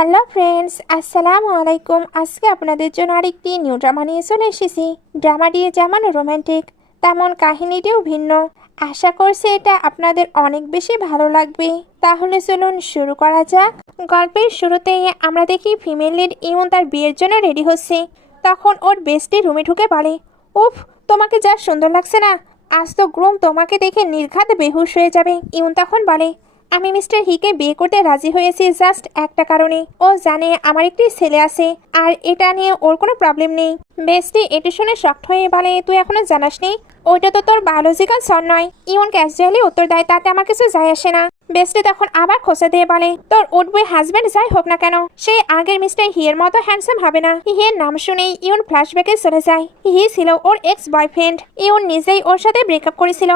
Hello friends, আসসালামু আলাইকুম। আজকে আপনাদের জন্য আরেকটি নিউ ড্রামা নিয়ে চলে এসেছি। ড্রামাটি যেমন রোমান্টিক তেমন কাহিনীটিও ভিন্ন। আশা করছি এটা আপনাদের অনেক বেশি ভালো লাগবে। তাহলে চলুন শুরু করা যাক। গল্পের শুরুতেই আমরা দেখি ফিমেল লিড ইউন তার বিয়ের জন্য রেডি হচ্ছে। তখন ওর বেস্টি রুমে ঢুকে বলে, উফ, তোমাকে যা সুন্দর লাগছে না, আজ তো গ্রুম তোমাকে দেখে নির্ঘাত বেহুশ হয়ে যাবে। ইউন তখন বলে, আমি মিস্টার হিকে বিয়ে করতে রাজি হয়েছি জাস্ট একটা কারণে। ও জানে আমার একটি ছেলে আছে আর এটা নিয়ে ওর কোনো প্রবলেম নেই। বেস্টি এটা শুনে শক্ট হয়ে বলে, তুই এখনো জানাসনি ওইটা তো তোর বায়োলজিক্যাল সন নয়। ইউন ক্যাজুয়ালি উত্তর দেয়, তাতে আমার কিছু যায় আসে না। বেস্টি তখন আবার খোঁচা দিয়ে বলে, তোর উঠবে হাজব্যান্ড যাই হোক না কেন, সে আগের মিস্টার হিয়ের মতো হ্যান্ডসাম হবে না। হিয়ের নাম শুনেই ইউন ফ্ল্যাশব্যাকে চলে যায়। হি ছিল ওর এক্স বয়ফ্রেন্ড। ইউন নিজেই ওর সাথে ব্রেকআপ করেছিল।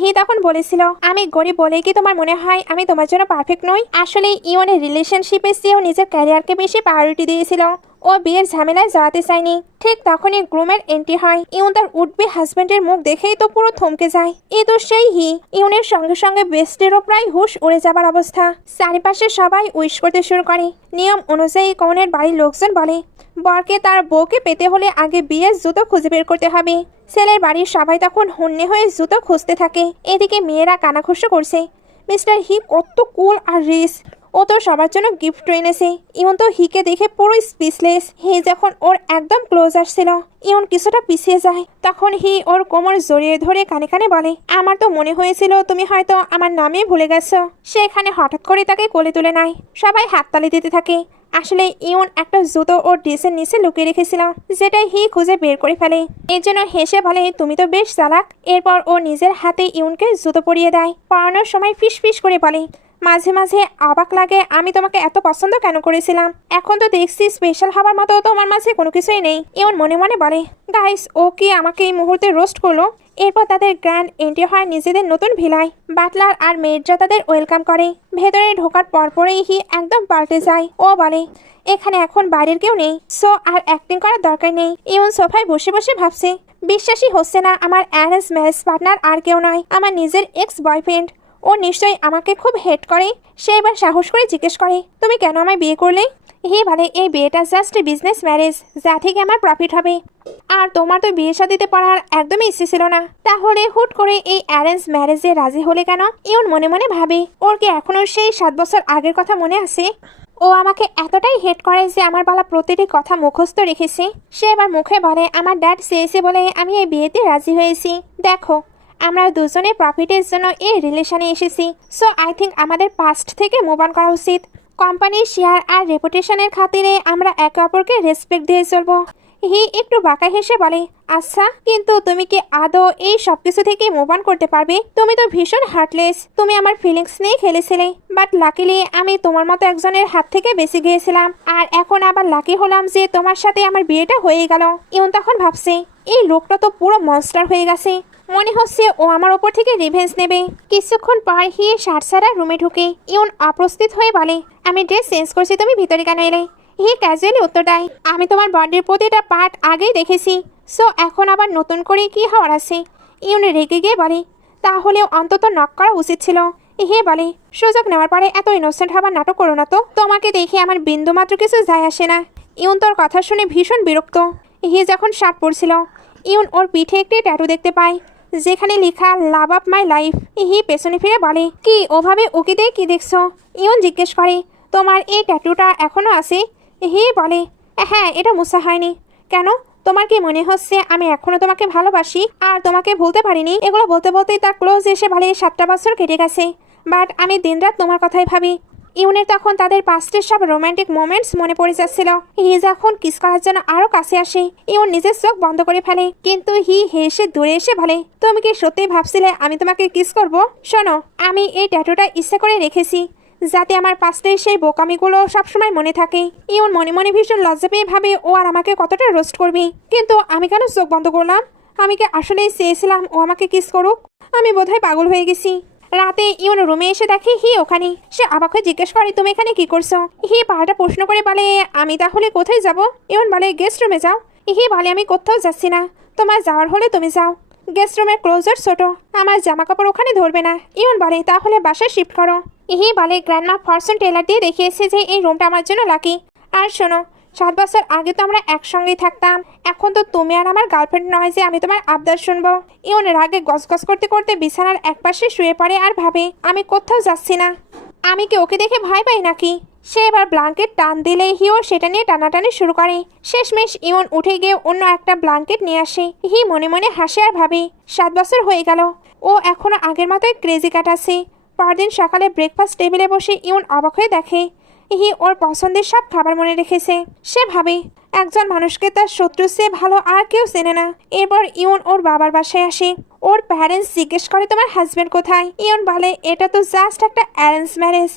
হি তখন বলেছিল, আমি গরিব বলে কি তোমার মনে হয় আমি তোমার জন্য পারফেক্ট নই? আসলে ইউনের রিলেশনশিপের চেয়েও নিজের ক্যারিয়ারকে বেশি প্রায়োরিটি দিয়েছিল। ও বিয়ের ঝামেলায় জড়াতে চায়নি। ঠিক তখনই গ্রুমের এন্ট্রি হয়। ইউন তার উঠবে হাজব্যান্ডের মুখ দেখেই তো পুরো থমকে যায়। এ তো সেই হি। ইউনের সঙ্গে সঙ্গে বেস্টেরও প্রায় হুশ উড়ে যাবার অবস্থা। চারিপাশে সবাই উইশ করতে শুরু করে। নিয়ম অনুযায়ী কনের বাড়ির লোকজন বলে, বরকে তার বউকে পেতে হলে আগে বিয়ের জুতো খুঁজে বের করতে হবে। ছেলের বাড়ির সবাই তখন হন্যে হয়ে জুতো খুঁজতে থাকে। এদিকে মেয়েরা কানাঘুষো করছে, মিস্টার হি কত কুল আর রিচ, ও তো সবার জন্য গিফট এনেছে। ইউন তো হিকে দেখে পুরো স্পিচলেস। হি যখন ওর একদম ক্লোজ আসছিল, ইউন কিছুটা পিছিয়ে যায়। তখন হি ওর কোমর জড়িয়ে ধরে কানে কানে বলে, আমার তো মনে হয়েছিল তুমি হয়তো আমার নামই ভুলে গেছো। সেখানে হঠাৎ করে তাকে কোলে তুলে নেয়। সবাই হাততালি দিতে থাকে। আসলে ইউন একটা জুতো ওর ড্রেসের নিচে লুকিয়ে রেখেছিল, যেটাই হি খুঁজে বের করে ফেলে। এর জন্য হেসে বলে, তুমি তো বেশ চালাক। এরপর ও নিজের হাতে ইউনকে জুতো পরিয়ে দেয়। পরানোর সময় ফিস ফিস করে বলে, মাঝে মাঝে অবাক লাগে আমি তোমাকে এত পছন্দ কেন করেছিলাম। এখন তো দেখছি স্পেশাল হবার মতো তোমার মাঝে কোনো কিছুই নেই। ইউন মনে মনে বলে, গাইস, ও কি আমাকে এই মুহূর্তে রোস্ট করলো? এরপর তাদের গ্র্যান্ড এন্ট্রি হয় নিজেদের নতুন ভিলায়। বাটলার আর মেয়েরা তাদের ওয়েলকাম করে। ভেতরে ঢোকার পরপরেই হি একদম পাল্টে যায়। ও বলে, এখানে এখন বাইরের কেউ নেই, সো আর অ্যাক্টিং করার দরকার নেই। ইউন সোফায় বসে বসে ভাবছে, বিশ্বাসই হচ্ছে না আমার অ্যারেঞ্জ ম্যারেজ পার্টনার আর কেউ নয়, আমার নিজের এক্স বয়ফ্রেন্ড। ও নিশ্চয়ই আমাকে খুব হেট করে। সে এবার সাহস করে জিজ্ঞেস করে, তুমি কেন আমায় বিয়ে করলে? হি বলে, এই বিয়েটা জাস্ট বিজনেস ম্যারেজ, যা থেকে আমার প্রফিট হবে। আর তোমার তো বিয়ে শাদিতে পড়ার একদমই ইচ্ছে ছিল না, তাহলে হুট করে এই অ্যারেঞ্জ ম্যারেজে রাজি হলে কেন? ইউন মনে মনে ভাবে, ওর কি এখনো সেই 7 বছর আগের কথা মনে আছে? ও আমাকে এতটাই হেট করে যে আমার বলা প্রতিটি কথা মুখস্থ রেখেছে। সে এবার মুখে বলে, আমার ড্যাড চেয়েছে বলে আমি এই বিয়েতে রাজি হয়েছি। দেখো, আমরা দুজনে প্রফিটের জন্য এই রিলেশনে এসেছি, সো আই থিঙ্ক আমাদের পাস্ট থেকে মুভ অন করা উচিত। কোম্পানির শেয়ার আর রেপুটেশনের খাতিরে আমরা একে অপরকে রেসপেক্ট দিয়ে চলবো। হি একটু বাঁকা হেসে বলে, আচ্ছা, কিন্তু তুমি কি আদৌ এই সবকিছু থেকে মুভ অন করতে পারবে? তুমি তো ভীষণ হার্টলেস। তুমি আমার ফিলিংস নিয়ে খেলেছিলে, বাট লাকিলি আমি তোমার মতো একজনের হাত থেকে বেঁচে গিয়েছিলাম। আর এখন আবার লাকি হলাম যে তোমার সাথে আমার বিয়েটা হয়ে গেল। ইউন তখন ভাবছে, এই লোকটা তো পুরো মনস্টার হয়ে গেছে। মনে হচ্ছে ও আমার ওপর থেকে রিভেঞ্জ নেবে। কিছুক্ষণ পর হি শার্ট ছাড়া রুমে ঢুকে। ইউন অপ্রস্তুত হয়ে বলে, আমি ড্রেস চেঞ্জ করছি, তুমি ভিতরে কেন এলে? হি ক্যাজুয়ালি উত্তর দেয়, আমি তোমার বডির প্রতিটা পার্ট আগেই দেখেছি, সো এখন আবার নতুন করে কি হওয়ার আছে? ইউন রেগে গিয়ে বলে, তাহলেও অন্তত নক করা উচিত ছিল। হে বলে, সুযোগ নেওয়ার পরে এত ইনোসেন্ট হবার নাটক করো না তো। তোমাকে দেখে আমার বিন্দুমাত্র কিছু যায় আসে না। ইউন তোর কথা শুনে ভীষণ বিরক্ত। হি যখন শার্ট পরছিল, ইউন ওর পিঠে একটি ট্যাটু দেখতে পায়, যেখানে লেখা লাভ আপ মাই লাইফ। হি পেছনে ফিরে বলে, কি ওভাবে ওকে দিয়ে কি দেখছো? ইউন জিজ্ঞেস করে, তোমার এই ট্যাটুটা এখনো আছে? হি বলে, হ্যাঁ, এটা মোছা হয়নি। কেন, তোমার কি মনে হচ্ছে আমি এখনো তোমাকে ভালোবাসি আর তোমাকে ভুলতে পারিনি? এগুলো বলতে বলতেই তার ক্লোজ এসে বলে, 7টা বছর কেটে গেছে, বাট আমি দিনরাত তোমার কথাই ভাবি। ইউনের তখন তাদের পাস্টের সব রোমান্টিক মোমেন্টস মনে পড়ে যাচ্ছিল। হি যখন কিস করার জন্য আরো কাছে আসে, ইউন নিজের চোখ বন্ধ করে ফেলে, কিন্তু হি হেসে দূরে এসে বলে, তুমি কি সত্যি ভাবছিলে আমি তোমাকে কিস করব? শোনো, আমি এই ট্যাটুটা ইচ্ছে করে রেখেছি যাতে আমার পাস্টের সেই বোকামিগুলো সবসময় মনে থাকে। ইউন মনে মনে ভীষণ লজ্জা পেয়ে ভাবে ও আর আমাকে কতটা রোস্ট করবে। কিন্তু আমি কেন চোখ বন্ধ করলাম? আমি কি আসলেই চেয়েছিলাম ও আমাকে কিস করুক? আমি বোধহয় পাগল হয়ে গেছি। রাতে ইউন রুমে এসে দেখে হি ওখানে। সে অবাক হয়ে জিজ্ঞেস করে, তুমি এখানে কি করছো? হি পাহাড়টা প্রশ্ন করে বলে, আমি তাহলে কোথায় যাব? ইউন বলে, গেস্ট রুমে যাও। হি বলে, আমি কোথাও যাচ্ছি না, তোমার যাওয়ার হলে তুমি যাও। গেস্ট রুমের ক্লোজার ছোট, আমার জামা কাপড় ওখানে ধরবে না। ইউন বলে তাহলে বাসায় শিফট করো। ইহি বলে গ্র্যান্ডমা ফরচুন টেলার দিয়ে দেখিয়েছে যে এই রুমটা আমার জন্য লাকি। আর শোনো, 7 বছর আগে তো আমরা একসঙ্গেই থাকতাম, এখন তো তুমি আর আমার গার্লফ্রেন্ড নয় যে আমি তোমার আবদার শুনবো। ইউন রাগে গসগস করতে করতে বিছানার একপাশে শুয়ে পড়ে আর ভাবে আমি কোথাও যাচ্ছি না। আমি কি ওকে দেখে ভয় পাই নাকি? সে এবার ব্ল্যাঙ্কেট টান দিলে হিও সেটা নিয়ে টানাটানি শুরু করে। শেষমেশ ইউন উঠে গিয়ে অন্য একটা ব্ল্যাঙ্কেট নিয়ে আসে। হি মনে মনে হাসে আর ভাবে 7 বছর হয়ে গেল, ও এখনো আগের মতোই ক্রেজি কাটাচ্ছে। পরদিন সকালে ব্রেকফাস্ট টেবিলে বসে ইউন অবাক হয়ে দেখে হি ওর পছন্দের সব খাবার মনে রেখেছে। সে ভাবে একজন মানুষকে তার শত্রুর চেয়ে ভালো আর কেউ চেনে না। এরপর ইউন ওর বাবার বাসায় আসে। ওর প্যারেন্টস জিজ্ঞেস করে তোমার হাজব্যান্ড কোথায়? ইউন বলে এটা তো জাস্ট একটা অ্যারেঞ্জ ম্যারেজ,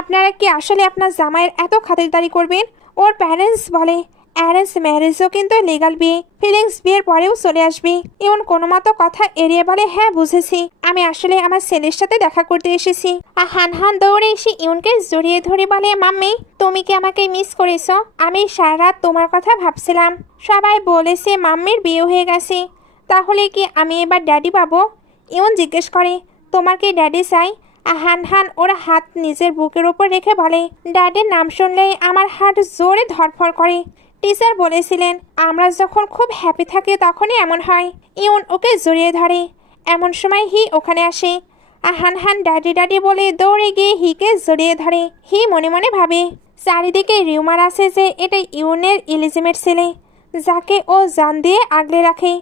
আপনারা কি আসলে আপনার জামাইয়ের এত খাতিরদারি করবেন? ওর প্যারেন্টস বলে অ্যারেঞ্জ ম্যারেজও কিন্তু লিগাল বিয়ে, ফিলিংস বিয়ের পরেও চলে আসবে। ইউন কোনো মতো কথা এড়িয়ে বলে হ্যাঁ বুঝেছি, আমি আসলে আমার ছেলের সাথে দেখা করতে এসেছি। হানহান দৌড়ে এসে ইউনকে জড়িয়ে ধরে বলে মাম্মি তুমি কি আমাকে মিস করেছো? আমি সারা রাত তোমার কথা ভাবছিলাম। সবাই বলেছে মাম্মির বিয়ে হয়ে গেছে, তাহলে কি আমি এবার ড্যাডি পাবো? ইউন জিজ্ঞেস করে তোমার কি ড্যাডি চাই? হানহান ওর হাত নিজের বুকের উপর রেখে বলে ড্যাডির নাম শুনলেই আমার হার্ট জোরে ধরফর করে। টিচার বলেছিলেন আমরা যখন খুব হ্যাপি থাকি তখনই এমন হয়। ইউন ওকে জড়িয়ে ধরে। এমন সময় হি ওখানে আসে। হানহান ড্যাডি ড্যাডি বলে দৌড়ে গিয়ে হিকে জড়িয়ে ধরে। হি মনে মনে ভাবে চারিদিকে রিউমার আছে যে এটা ইউনের ইলিজিমেট ছেলে, যাকে ও জান দিয়ে আগলে রাখে।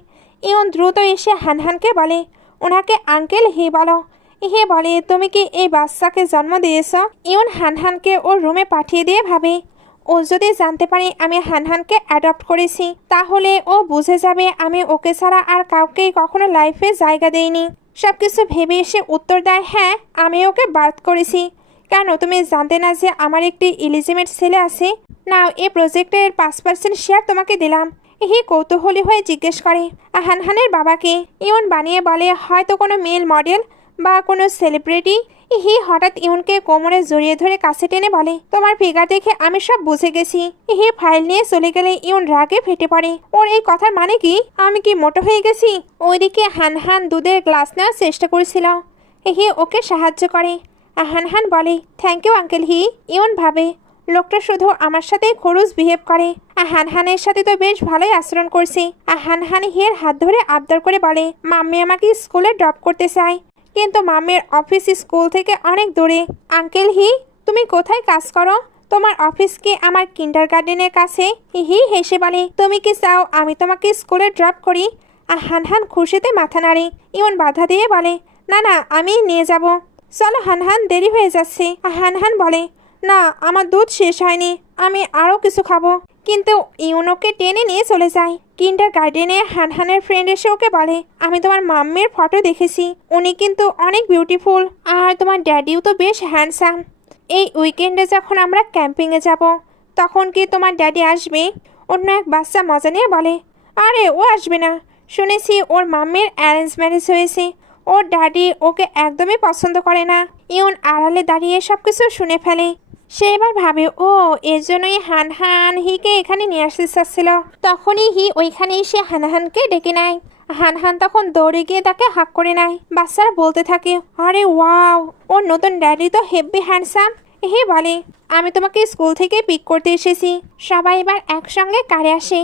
ইউন দ্রুত এসে হানহানকে বলে ওনাকে আঙ্কেল হি বলো। হে বলে তুমি কি এই বাচ্চাকে জন্ম দিয়েছ? ইউন হানহানকে ওর রুমে পাঠিয়ে দিয়ে ভাবে ও যদি জানতে পারে আমি হানহানকে অ্যাডপ্ট করেছি তাহলে ও বুঝে যাবে আমি ওকে ছাড়া আর কাউকেই কখনো লাইফে জায়গা দেইনি। সবকিছু ভেবে এসে উত্তর দেয় হ্যাঁ আমি ওকে বার্থ করেছি। কেন তুমি জানতে না যে আমার একটি ইলিজিমেট ছেলে আছে? নাও এই প্রজেক্টের 5% শেয়ার তোমাকে দিলাম। হি কৌতূহলী হয়ে জিজ্ঞেস করে হানহানের বাবাকে। ইউন বানিয়ে বলে হয়তো কোনো মেল মডেল বা কোনো সেলিব্রিটি। হি হঠাৎ ইউনকে কোমরে জড়িয়ে ধরে কাছে টেনে বলে তোমার ফিগার দেখে আমি সব বুঝে গেছি। হি ফাইল নিয়ে চলে গেলে ইউন রাগে ফেটে পড়ে। ওর এই কথার মানে কি? আমি কি মোটো হয়ে গেছি? ওইদিকে হানহান দুধের গ্লাস নেওয়ার চেষ্টা করেছিল। হি ওকে সাহায্য করে। হানহান বলে থ্যাংক ইউ আঙ্কেল হি। ইউন ভাবে লোকটা শুধু আমার সাথে খরুচ বিহেভ করে, হানহানের সাথে তো বেশ ভালোই আচরণ করছি। হানহান হিয়ের হাত ধরে আবদার করে বলে মাম্মি আমাকে স্কুলে ড্রপ করতে চায়, কিন্তু মাম্মির অফিস স্কুল থেকে অনেক দূরে। আঙ্কেল হি তুমি কোথায় কাজ করো? তোমার অফিস কি আমার কিন্ডার গার্ডেনের কাছে? হি হেসে বলে তুমি কি চাও আমি তোমাকে স্কুলে ড্রপ করি? হানহান খুশিতে মাথা নাড়ে। ইউন বাধা দিয়ে বলে না না আমি নিয়ে যাব, চলো হানহান দেরি হয়ে যাচ্ছে। হানহান বলে না আমার দুধ শেষ হয়নি, আমি আরও কিছু খাবো। কিন্তু ইউনোকে টেনে নিয়ে চলে যায়। কিন্ডার গার্ডেনে হানহানের ফ্রেন্ড এসে ওকে বলে আমি তোমার মাম্মির ফটো দেখেছি, উনি কিন্তু অনেক বিউটিফুল, আর তোমার ড্যাডিও তো বেশ হ্যান্ডসাম। এই উইকেন্ডে যখন আমরা ক্যাম্পিংয়ে যাব তখন কি তোমার ড্যাডি আসবে? অন্য এক বাচ্চা মজা নিয়ে বলে আরে ও আসবে না, শুনেছি ওর মাম্মির অ্যারেঞ্জ ম্যারেজ হয়েছে, ওর ড্যাডি ওকে একদমই পছন্দ করে না। ইউন আড়ালে দাঁড়িয়ে সব কিছু শুনে ফেলে। সে এবার ভাবে ও এর জন্যই হানহান হিকে এখানে নিয়ে আসতে চাচ্ছিল। তখনই হি ওইখানে এসে হানহানকে ডেকে নেয়। হানহান তখন দৌড়ে গিয়ে তাকে হাক করে নেয়। বাচ্চারা বলতে থাকে আরে ওয়াও ওর নতুন ড্যাডি তো হেভি হ্যান্ডসাম। হি বলে আমি তোমাকে স্কুল থেকে পিক করতে এসেছি। সবাই এবার একসঙ্গে কারে আসে।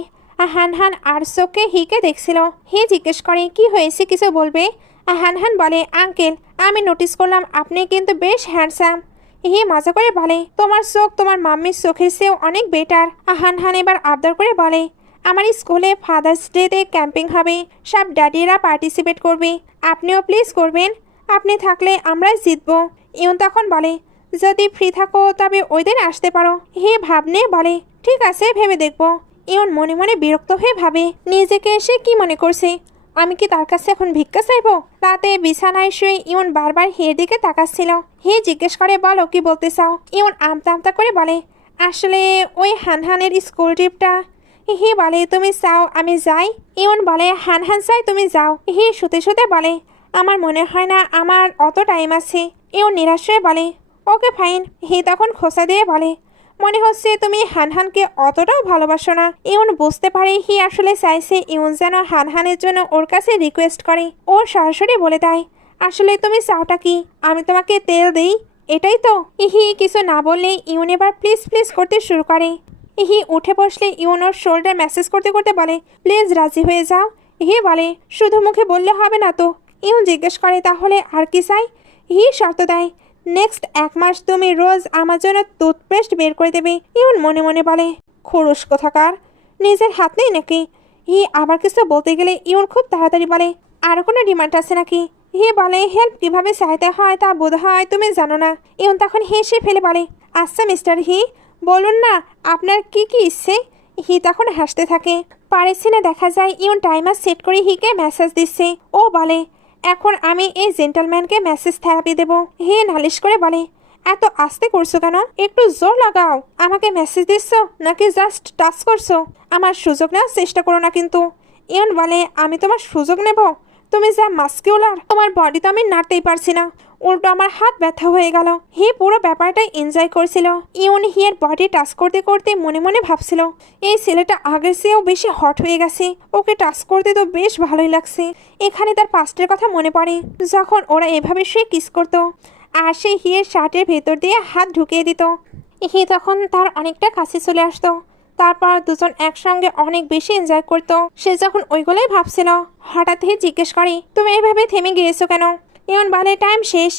হানহান আর চোখে হিকে দেখছিল। হি জিজ্ঞেস করে কি হয়েছে কিছু বলবে? হানহান বলে আঙ্কেল আমি নোটিস করলাম আপনি কিন্তু বেশ হ্যান্ডসাম। হি মজা করে বলে তোমার চোখ তোমার মাম্মির চোখের চেয়েও অনেক বেটার। হানহান এবার আবদার করে বলে আমার স্কুলে ফাদার্স ডেতে ক্যাম্পিং হবে, সব ড্যাডিরা পার্টিসিপেট করবে, আপনিও প্লিজ করবেন, আপনি থাকলে আমরা জিতবো। ইউন তখন বলে যদি ফ্রি থাকো তবে ওই দিন আসতে পারো। হি ভাবনে বলে ঠিক আছে ভেবে দেখবো। ইউন মনে মনে বিরক্ত হয়ে ভাবে নিজেকে এসে কি মনে করছে, আমি কি তার কাছে এখন ভিক্ষা চাইবো? রাতে বিছানায় শুয়ে ইউন বারবার হিয়ের দিকে তাকাচ্ছিল। হি জিজ্ঞেস করে বলো কি বলতে চাও? ইউন আমতা আমতা করে বলে আসলে ওই হানহানের স্কুল ট্রিপটা। হি বলে তুমি চাও আমি যাই? ইউন বলে হানহান চাই তুমি যাও। হি শুতে শুতে বলে আমার মনে হয় না আমার অত টাইম আছে। ইউন নিরাশ হয়ে বলে ওকে ফাইন। হি তখন খোঁচা দিয়ে বলে মনে হচ্ছে তুমি হানহানকে অতটাও ভালোবাসো না। ইউন বুঝতে পারে হি আসলে চাইছে ইউন যেন হানহানের জন্য ওর কাছে রিকোয়েস্ট করে। ও সরাসরি বলে দেয়, আসলে তুমি চাওটা কি, আমি তোমাকে তেল দিই, এটাই তো? ইহি কিছু না বললে ইউন এবার প্লিজ প্লিজ করতে শুরু করে। ইহি উঠে বসলে ইউন ওর শোল্ডার ম্যাসেজ করতে করতে বলে, প্লিজ রাজি হয়ে যাও। ইহি বলে, শুধু মুখে বললে হবে না তো। ইউন জিজ্ঞেস করে, তাহলে আর কি চাই? ইহি শর্ত দেয়, নেক্সট 1 মাস তুমি রোজ আমার জন্য টুথপেস্ট বের করে দেবে। ইউন মনে মনে বলে, খোরস কোথাকার, নিজের হাত নেই নাকি? হি আবার কিছু বলতে গেলে ইউন খুব তাড়াতাড়ি বলে, আরও কোনো ডিমান্ড আছে নাকি? হি বলে, হেল্প কিভাবে চাইতে হয় তা বোধ হয় তুমি জানো না। ইউন তখন হেসে ফেলে বলে, আচ্ছা মিস্টার হি, বলুন না আপনার কি কি ইচ্ছে। হি তখন হাসতে থাকে। পরের সিনে দেখা যায় ইউন টাইমার সেট করে হিকে মেসেজ দিচ্ছে। ও বলে, এখন আমি এই জেন্টলম্যানকে মেসেজ থেরাপি দেব। হি নালিশ করে বলে, এত আস্তে করছো কেন, একটু জোর লাগাও। আমাকে মেসেজ দিচ্ছ নাকি জাস্ট টাচ করছো? আমার সুযোগ নেওয়ার চেষ্টা করো না কিন্তু। ইউন বলে, আমি তোমার সুযোগ নেব? তুমি যা মাস্কিউলার, তোমার বডি তো আমি নাড়তেই পারছি না, উল্টো আমার হাত ব্যথা হয়ে গেল। হি পুরো ব্যাপারটাই এনজয় করছিল। ইউন হিয়ের বডি টাচ করতে করতে মনে মনে ভাবছিল, এই ছেলেটা আগের চেয়েও বেশি হট হয়ে গেছে, ওকে টাচ করতে তো বেশ ভালোই লাগছে। এখানে তার পাস্টের কথা মনে পড়ে, যখন ওরা এভাবে শুয়ে কিস করতো আর সে হিয়ের শার্টের ভেতর দিয়ে হাত ঢুকিয়ে দিত। হি তখন তার অনেকটা কাছে চলে আসতো। তারপর দুজন একসঙ্গে অনেক বেশি এনজয় করতো। সে যখন ওইগুলোই ভাবছিল, হঠাৎ হি জিজ্ঞেস করে, তুমি এভাবে থেমে গিয়েছো কেন? ইউন বলে, টাইম শেষ।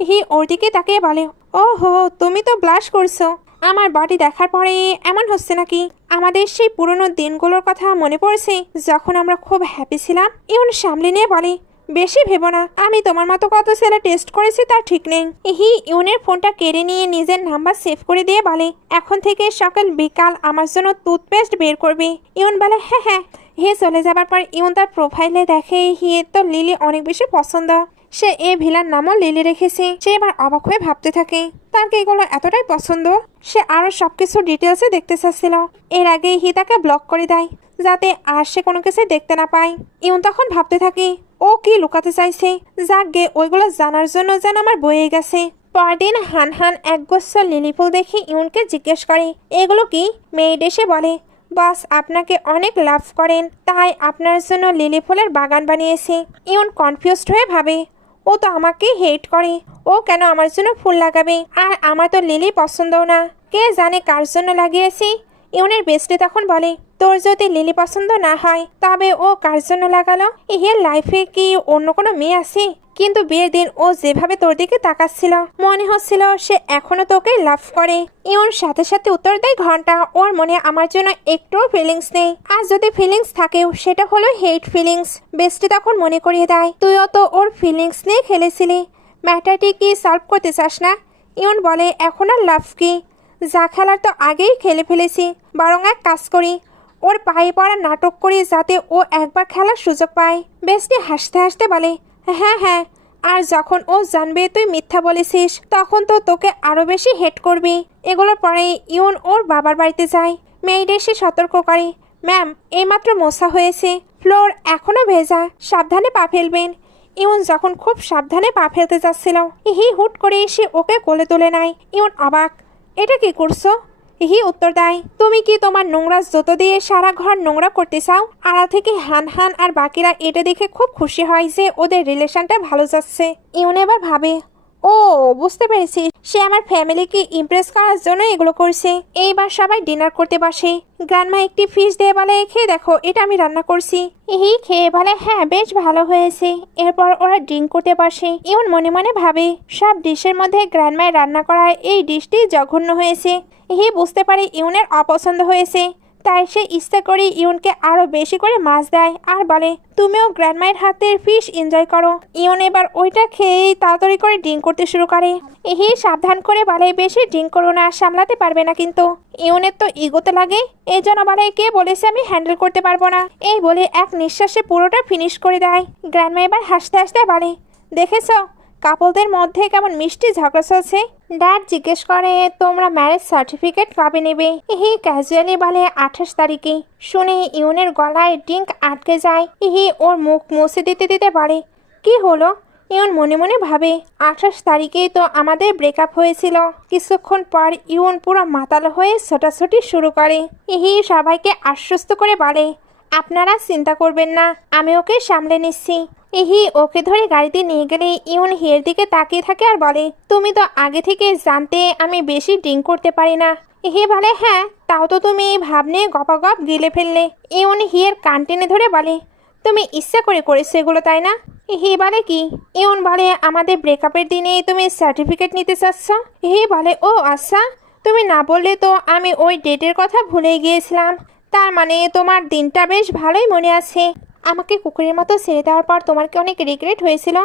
হি ওর দিকে তাকিয়ে বলে, ও হো, তুমি তো ব্লাশ করছো। আমার বডি দেখার পরে এমন হচ্ছে নাকি? আমাদের সেই পুরনো দিনগুলোর কথা মনে পড়ছে যখন আমরা খুব হ্যাপি ছিলাম। ইউন সামলে নিয়ে বলে, বেশি ভেবো না, আমি তোমার মতো কত ছেলে টেস্ট করেছি তার ঠিক নেই। হি ইউনের ফোনটা কেড়ে নিয়ে নিজের নাম্বার সেভ করে দিয়ে বলে, এখন থেকে সকাল বিকাল আমার জন্য টুথপেস্ট বের করবে। ইউন বলে, হ্যাঁ হ্যাঁ। হি চলে যাবার পর ইউন তার প্রোফাইলে দেখে হিয়ের তো লিলি অনেক বেশি পছন্দ। সে এই ভিলার নামও লিলি রেখেছে। সে এবার অবাক হয়ে ভাবতে থাকে, তার কি এগুলো এতটাই পছন্দ? সে আরো সবকিছু ডিটেলসে দেখতে চাচ্ছিল। এর আগে হি তাকে ব্লক করে দেয় যাতে আর সে কোনো কিছু দেখতে না পায়। ইউন তখন ভাবতে থাকে, ও কি লুকাতে চাইছে? যাক গে, ওইগুলো জানার জন্য যেন আমার বয়ে গেছে। পরদিন হানহান একগুচ্ছ লিলি ফুল দেখে ইউনকে জিজ্ঞেস করে, এগুলো কি? মেয়েড এসে বলে, বস আপনাকে অনেক লাভ করেন, তাই আপনার জন্য লিলি ফুলের বাগান বানিয়েছে। ইউন কনফিউজড হয়ে ভাবে, ও তো আমাকে হেট করে, ও কেন আমার জন্য ফুল লাগাবে? আর আমার তো লিলি পছন্দও না, কে জানে কার জন্য লাগিয়েছি। ইউনের বেস্টে তখন বলে, তোর যদি লিলি পছন্দ না হয় তবে ও কার জন্য লাগালো? ইহের লাইফে কি অন্য কোনো মেয়ে আছে? কিন্তু বিয়ের দিন ও যেভাবে তোর দিকে তাকাচ্ছিল, মনে হচ্ছিল সে এখনো তোকে লাভ করে। ইউন সাথে সাথে উত্তর দেয়, ঘন্টা, ওর মনে আমার জন্য একটুও ফিলিংস নেই, আর যদি ফিলিংস থাকেও সেটা হলো হেট ফিলিংস। বেস্টে তখন মনে করিয়ে দেয়, তুইও তো ওর ফিলিংস নিয়ে খেলেছিলি, ম্যাটারটি কি সলভ করতে চাস না? ইউন বলে, এখন আর লাভ কি, যা খেলার তো আগেই খেলে ফেলেছি, বরং এক কাজ করি, ওর পায়ে পড়া নাটক করি যাতে ও একবার খেলার সুযোগ পায়। বেস্টি হাসতে হাসতে বলে, হ্যাঁ হ্যাঁ, আর যখন ও জানবে তুই মিথ্যা বলেছিস তখন তো তোকে আরো বেশি হেট করবি। এগুলোর পরে ইউন ওর বাবার বাড়িতে যায়। মেয়েড এসে সতর্ক করে, ম্যাম এইমাত্র মোছা হয়েছে, ফ্লোর এখনো ভেজা, সাবধানে পা ফেলবেন। ইউন যখন খুব সাবধানে পা ফেলতে যাচ্ছিল, হি হুট করে এসে ওকে কোলে তুলে নেয়। ইউন অবাক, এটা কি করছো? হি উত্তর দেয়, তুমি কি তোমার নোংরা জুতো দিয়ে সারা ঘর নোংরা করতে চাও? আড়া থেকে হানহান আর বাকিরা এটা দেখে খুব খুশি হয় যে ওদের রিলেশনটা ভালো যাচ্ছে। ইউন এবার ভাবে, ও বুঝতে পেরেছি, সে আমার ফ্যামিলিকে ইমপ্রেস করার জন্য এগুলো করছে। এইবার সবাই ডিনার করতে বসে। গ্রান্ডমা একটি ফিশ দিয়ে বলে, খেয়ে দেখো, এটা আমি রান্না করছি। হি খেয়ে বলে, হ্যাঁ বেশ ভালো হয়েছে। এরপর ওরা ড্রিঙ্ক করতে বসে। ইউন মনে মনে ভাবে, সব ডিশের মধ্যে গ্র্যান্ডমায় রান্না করা এই ডিশটি জঘন্য হয়েছে। হি বুঝতে পারে ইউনের অপছন্দ হয়েছে, তাই সে ইচ্ছা করে ইউনকে আরো বেশি করে মাছ দেয় আর বলে, তুমিও গ্র্যান্ডমায়ের হাতের ফিশ এনজয় করো। ইউন এবার ওইটা খেয়েই তাড়াতাড়ি করে ড্রিঙ্ক করতে শুরু করে। হি সাবধান করে বলে, বেশি ড্রিঙ্ক করো না, সামলাতে পারবে না কিন্তু। ইউনের তো ইগোতে লাগে, এই জন্য বলে, কে বলেছে আমি হ্যান্ডেল করতে পারবো না? এই বলে এক নিঃশ্বাসে পুরোটা ফিনিশ করে দেয়। গ্র্যান্ডমা এবার হাসতে হাসতে বলে, দেখেছো কাপলদের মধ্যে কেমন মিষ্টি ঝগড়া চলছে। ড্যাড জিজ্ঞেস করে, তোমরা ম্যারেজ সার্টিফিকেট কবে নেবে? হি ক্যাজুয়ালি বলে 28 তারিখে। শুনে ইউনের গলায় ড্রিঙ্ক আটকে যায়। হি ওর মুখ মুছে দিতে দিতে বলে, কি হলো? ইউন মনে মনে ভাবে 28 তারিখেই তো আমাদের ব্রেকআপ হয়েছিল। কিছুক্ষণ পর ইউন পুরো মাতাল হয়ে ছোটাছুটি শুরু করে। ইহি সবাইকে আশ্বস্ত করে বলে, আপনারা চিন্তা করবেন না, আমি ওকে সামলে নিচ্ছি। ইহি ওকে ধরে গাড়িতে নিয়ে গেলে ইউন হিয়ের দিকে তাকিয়ে থাকে আর বলে, তুমি তো আগে থেকে জানতে আমি বেশি ড্রিঙ্ক করতে পারি না। ইহি বলে, হ্যাঁ তাও তো তুমি ভাব নিয়ে গপাগপ গিলে ফেললে। ইউন হিয়ের কান টেনে ধরে বলে, তুমি ইচ্ছা করে করেছো এগুলো তাই না? হি বলে, কি? ইউন বলে, আমাদের ব্রেকআপের দিনে তুমি সার্টিফিকেট নিতে চাচ্ছ। হি বলে, ও আচ্ছা, তুমি না বললে তো আমি ওই ডেটের কথা ভুলে গিয়েছিলাম। তার মানে তোমার দিনটা বেশ ভালোই মনে আছে। আমাকে কুকুরের মতো ছেড়ে দেওয়ার পর তোমার কি অনেক রিগ্রেট হয়েছিল?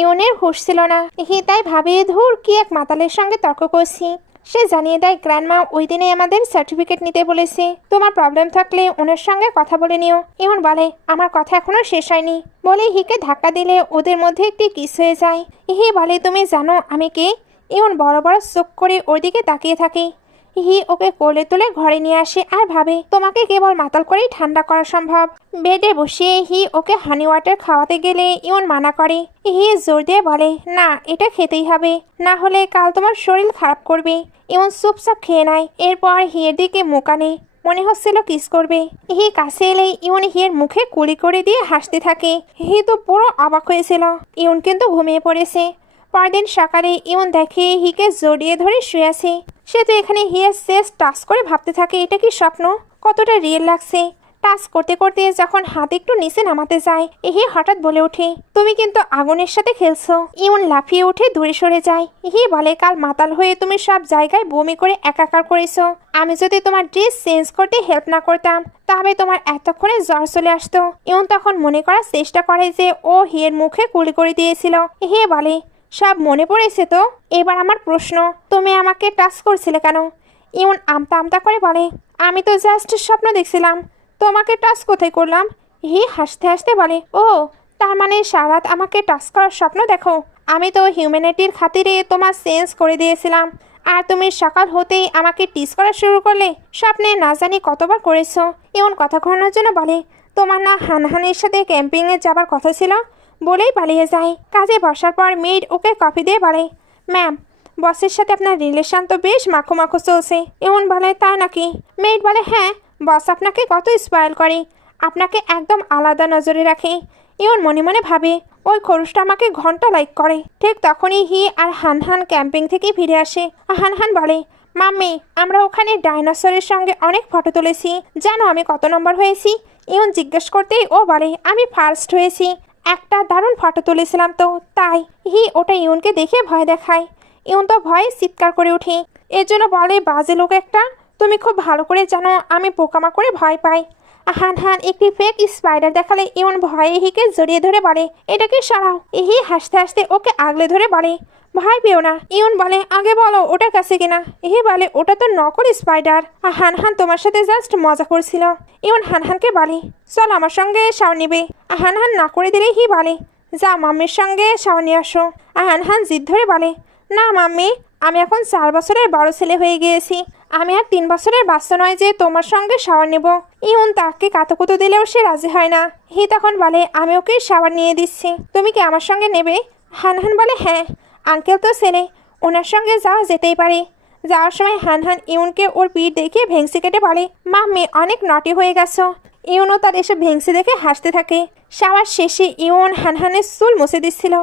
ইউনের হুঁশ ছিল না। হি তাই ভাবিয়ে ধুর কি এক মাতালের সঙ্গে তর্ক করছি। সে জানিয়ে দেয়, গ্র্যান্ডমা ওই দিনে আমাদের সার্টিফিকেট নিতে বলেছে। তোমার প্রবলেম থাকলে ওনার সঙ্গে কথা বলে নিও। ইউন বলে, আমার কথা এখনো শেষ হয়নি। বলে হিকে ধাক্কা দিলে ওদের মধ্যে একটি কিস হয়ে যায়। হি বলে, তুমি জানো আমি কে? ইউন বড় বড় চোখ করে ওর দিকে তাকিয়ে থাকে। হি ওকে কোলে তুলে ঘরে নিয়ে আসে আর ভাবে, তোমাকে কেবল মাতাল করেই ঠান্ডা করা সম্ভব। বেডে বসিয়ে হি ওকে হানি ওয়াটার খাওয়াতে গেলে ইউন মানা করে। হি জোর দিয়ে বলে, না এটা খেতেই হবে, না হলে কাল তোমার শরীর খারাপ করবে। ইউন চুপচাপ খেয়ে নেয়। এরপর হিয়ের দিকে মুখ আনে, মনে হচ্ছিল কিস করবে। হি কাছে এলেই ইউন হিয়ের মুখে কুলি করে দিয়ে হাসতে থাকে। হি তো পুরো অবাক হয়েছিল। ইউন কিন্তু ঘুমিয়ে পড়েছে। পরদিন সকালে ইউন দেখে হিকে জড়িয়ে ধরে শুয়ে আছে। সে তো এখানে হিয়ের চেস্ট টাচ করে ভাবতে থাকে, এটা কি স্বপ্ন, কতটা রিয়েল লাগছে। টাচ করতে করতে যখন হাত একটু নিচে নামাতে যায়, হি হঠাৎ বলে ওঠে, তুমি কিন্তু আগুনের সাথে খেলছো। ইউন লাফিয়ে উঠে দূরে সরে যায়। হি বলে, কাল মাতাল হয়ে তুমি সব জায়গায় বমি করে একাকার করেছো। আমি যদি তোমার ড্রেস চেঞ্জ করতে হেল্প না করতাম তবে তোমার এতক্ষণে জ্বর চলে আসতো। ইউন তখন মনে করার চেষ্টা করে যে ও হিয়ের মুখে কুলি করে দিয়েছিল। হি বলে, সব মনে পড়েছে তো? এবার আমার প্রশ্ন, তুমি আমাকে টাচ করছিলে কেন? ইউন আমতা আমতা করে বলে, আমি তো জাস্ট স্বপ্ন দেখছিলাম, তোমাকে টাচ কোথায় করলাম? হি হাসতে হাসতে বলে, ও তার মানে সারাত আমাকে টাচ করার স্বপ্ন দেখো। আমি তো হিউম্যানিটির খাতিরে তোমার চেঞ্জ করে দিয়েছিলাম, আর তুমি সকাল হতেই আমাকে টিস করা শুরু করলে। স্বপ্নে না জানি কতবার করেছো। ইউন কথা ঘোরানোর জন্য বলে, তোমার না হানহানের সাথে ক্যাম্পিংয়ে যাবার কথা ছিল? বলেই পালিয়ে যায়। কাজে বসার পর মেড ওকে কফি দিয়ে বলে, ম্যাম বসের সাথে আপনার রিলেশন তো বেশ মাখো মাখো চলছে। ইউন বলে, তা নাকি? মেড বলে, হ্যাঁ, বস আপনাকে কত স্পয়েল করে, আপনাকে একদম আলাদা নজরে রাখে। ইউন মনে মনে ভাবে, ওই খরচটা আমাকে ঘন্টা লাইক করে। ঠিক তখনই হি আর হানহান ক্যাম্পিং থেকে ফিরে আসে। হানহান বলে, মাম্মি আমরা ওখানে ডাইনোসরের সঙ্গে অনেক ফটো তুলেছি, জানো আমি কত নম্বর হয়েছি? ইউন জিজ্ঞেস করতেই ও বলে, আমি ফার্স্ট হয়েছি, একটা দারুণ ফটো তুলেছিলাম তো তাই। হি ওটা ইউনকে দেখে ভয় দেখায়। ইউন তো ভয়ে চিৎকার করে উঠে। এর জন্য বলে, বাজে লোক একটা, তুমি খুব ভালো করে জানো আমি পোকামাকড়ে ভয় পাই। হানহান একটি ফেক স্পাইডার দেখালে ইউন ভয়ে হিকে জড়িয়ে ধরে বলে, এটাকে সরাও। হি হাসতে হাসতে ওকে আগলে ধরে বলে, ভয় পেও না। ইউন বলে, আগে বলো ওটার কাছে কিনা। হি বলে, ওটা তো নকল স্পাইডার, হানহান তোমার সাথে জাস্ট মজা করছিল। ইউন হানহানকে বলে, চল আমার সঙ্গে শাওয়ার নিবে। হানহান না করে দিলে হি বলে, যা মাম্মির সঙ্গে শাওয়ার নিয়ে আসো। হানহান জিদ ধরে বলে, না মাম্মি, আমি এখন 4 বছরের বড় ছেলে হয়ে গিয়েছি, আমি আর 3 বছরের বাচ্চা নয় যে তোমার সঙ্গে শাওয়ার নেব। ইউন তাকে কাতুকুতু দিলেও সে রাজি হয় না। হি তখন বলে, আমি ওকে শাওয়ার নিয়ে দিচ্ছি, তুমি কি আমার সঙ্গে নেবে? হানহান বলে, হ্যাঁ, আঙ্কেল তো ছেলে, ওনার সঙ্গে যাওয়া যেতেই পারে। যাওয়ার সময় হানহান ইউনকে ওর পিঠ দেখিয়ে ভেংসি কেটে বলে, মাম্মি অনেক নটি হয়ে গেছো। ইউনও তার এসে ভেংসি দেখে হাসতে থাকে। শাওয়ার শেষে ইউন হানহানের চুল মুছে দিচ্ছিল।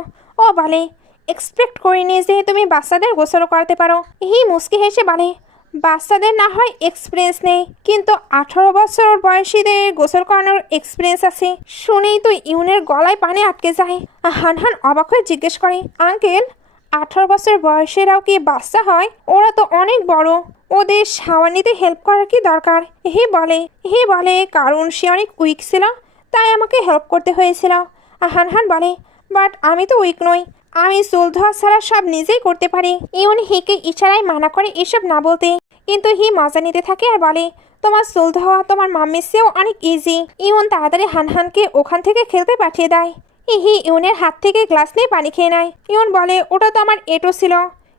ও বলে, এক্সপেক্ট করিনি যে তুমি বাচ্চাদের গোসল করাতে পারো। হি মুচকি হেসে বলে, বাচ্চাদের না হয় এক্সপিরিয়েন্স নেই, কিন্তু 18 বছর বয়সীদের গোসল করানোর এক্সপিরিয়েন্স আছে। শুনেই তো ইউনের গলায় পানি আটকে যায়। হানহান অবাক হয়ে জিজ্ঞেস করে, আঙ্কেল 18 বছর বয়সেরাও কি বাচ্চা হয়? ওরা তো অনেক বড়, ওদের শাওয়ার নিতে হেল্প করার কি দরকার? হি বলে কারণ সে অনেক উইক ছিল, তাই আমাকে হেল্প করতে হয়েছিল। হানহান বলে, বাট আমি তো উইক নই, আমি চুল ধোয়া ছাড়া সব নিজেই করতে পারি। ইউন হিকে ইশারায় মানা করে এসব না বলতে, কিন্তু হি মজা নিতে থাকে আর বলে, তোমার চুল ধোয়া তোমার মাম্মির চেয়েও অনেক ইজি। ইউন তাড়াতাড়ি হানহানকে ওখান থেকে খেলতে পাঠিয়ে দেয়। হি ইউনের হাত থেকে গ্লাস নিয়ে পানি খেয়ে নেয়। ইউন বলে, ওটা তো আমার এটো ছিল।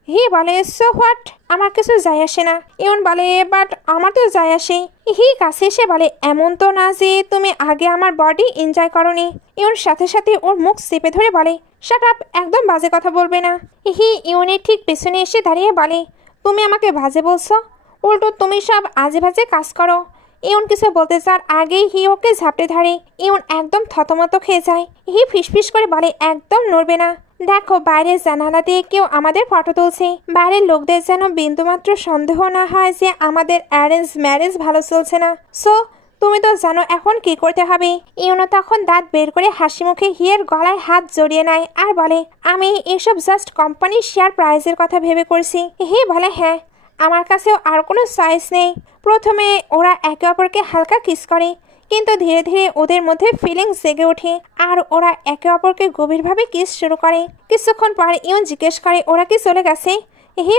হি বলে, সো হোয়াট, আমার কিছু যায় আসে না। ইউন বলে, বাট আমার তো যায় আসে। হি কাছে এসে বলে, এমন তো না যে তুমি আগে আমার বডি এনজয় করনি। ইউন সাথে সাথে ওর মুখ চেপে ধরে বলে, শাট আপ, একদম বাজে কথা বলবে না। ইউনের ঠিক পেছনে এসে দাঁড়িয়ে বলে, তুমি আমাকে বাজে বলছো? উল্টো তুমি সব আজে বাজে কাজ করো। ইউন কিছু বলতে যার আগেই ওকে ঝাপটে ধরে। ইউন একদম থতমত খেয়ে যায়। ফিসফিস করে বলে, একদম নড়বে না। দেখো, বাইরের জানালা দিয়ে কেউ আমাদের ফটো তুলছে। বাইরের লোকদের যেন বিন্দুমাত্র সন্দেহ না হয় যে আমাদের অ্যারেঞ্জ ম্যারেজ ভালো চলছে না। সো তুমি তো জানো এখন কি করতে হবে। ইউনো তখন দাঁত বের করে হাসি মুখে হিয়ের গলায় হাত জড়িয়ে নেয় আর বলে, আমি এসব জাস্ট কোম্পানির শেয়ার প্রাইজের কথা ভেবে করছি। বলে, হ্যাঁ, আমার কাছেও আর কোনো চয়েস নেই। প্রথমে ওরা একে অপরকে হালকা কিস করে, কিন্তু ধীরে ধীরে ওদের মধ্যে ফিলিংস জেগে ওঠে আর ওরা একে অপরকে গভীরভাবে কিস শুরু করে। কিছুক্ষণ পর ইউন জিজ্ঞেস করে, ওরা কি চলে গেছে?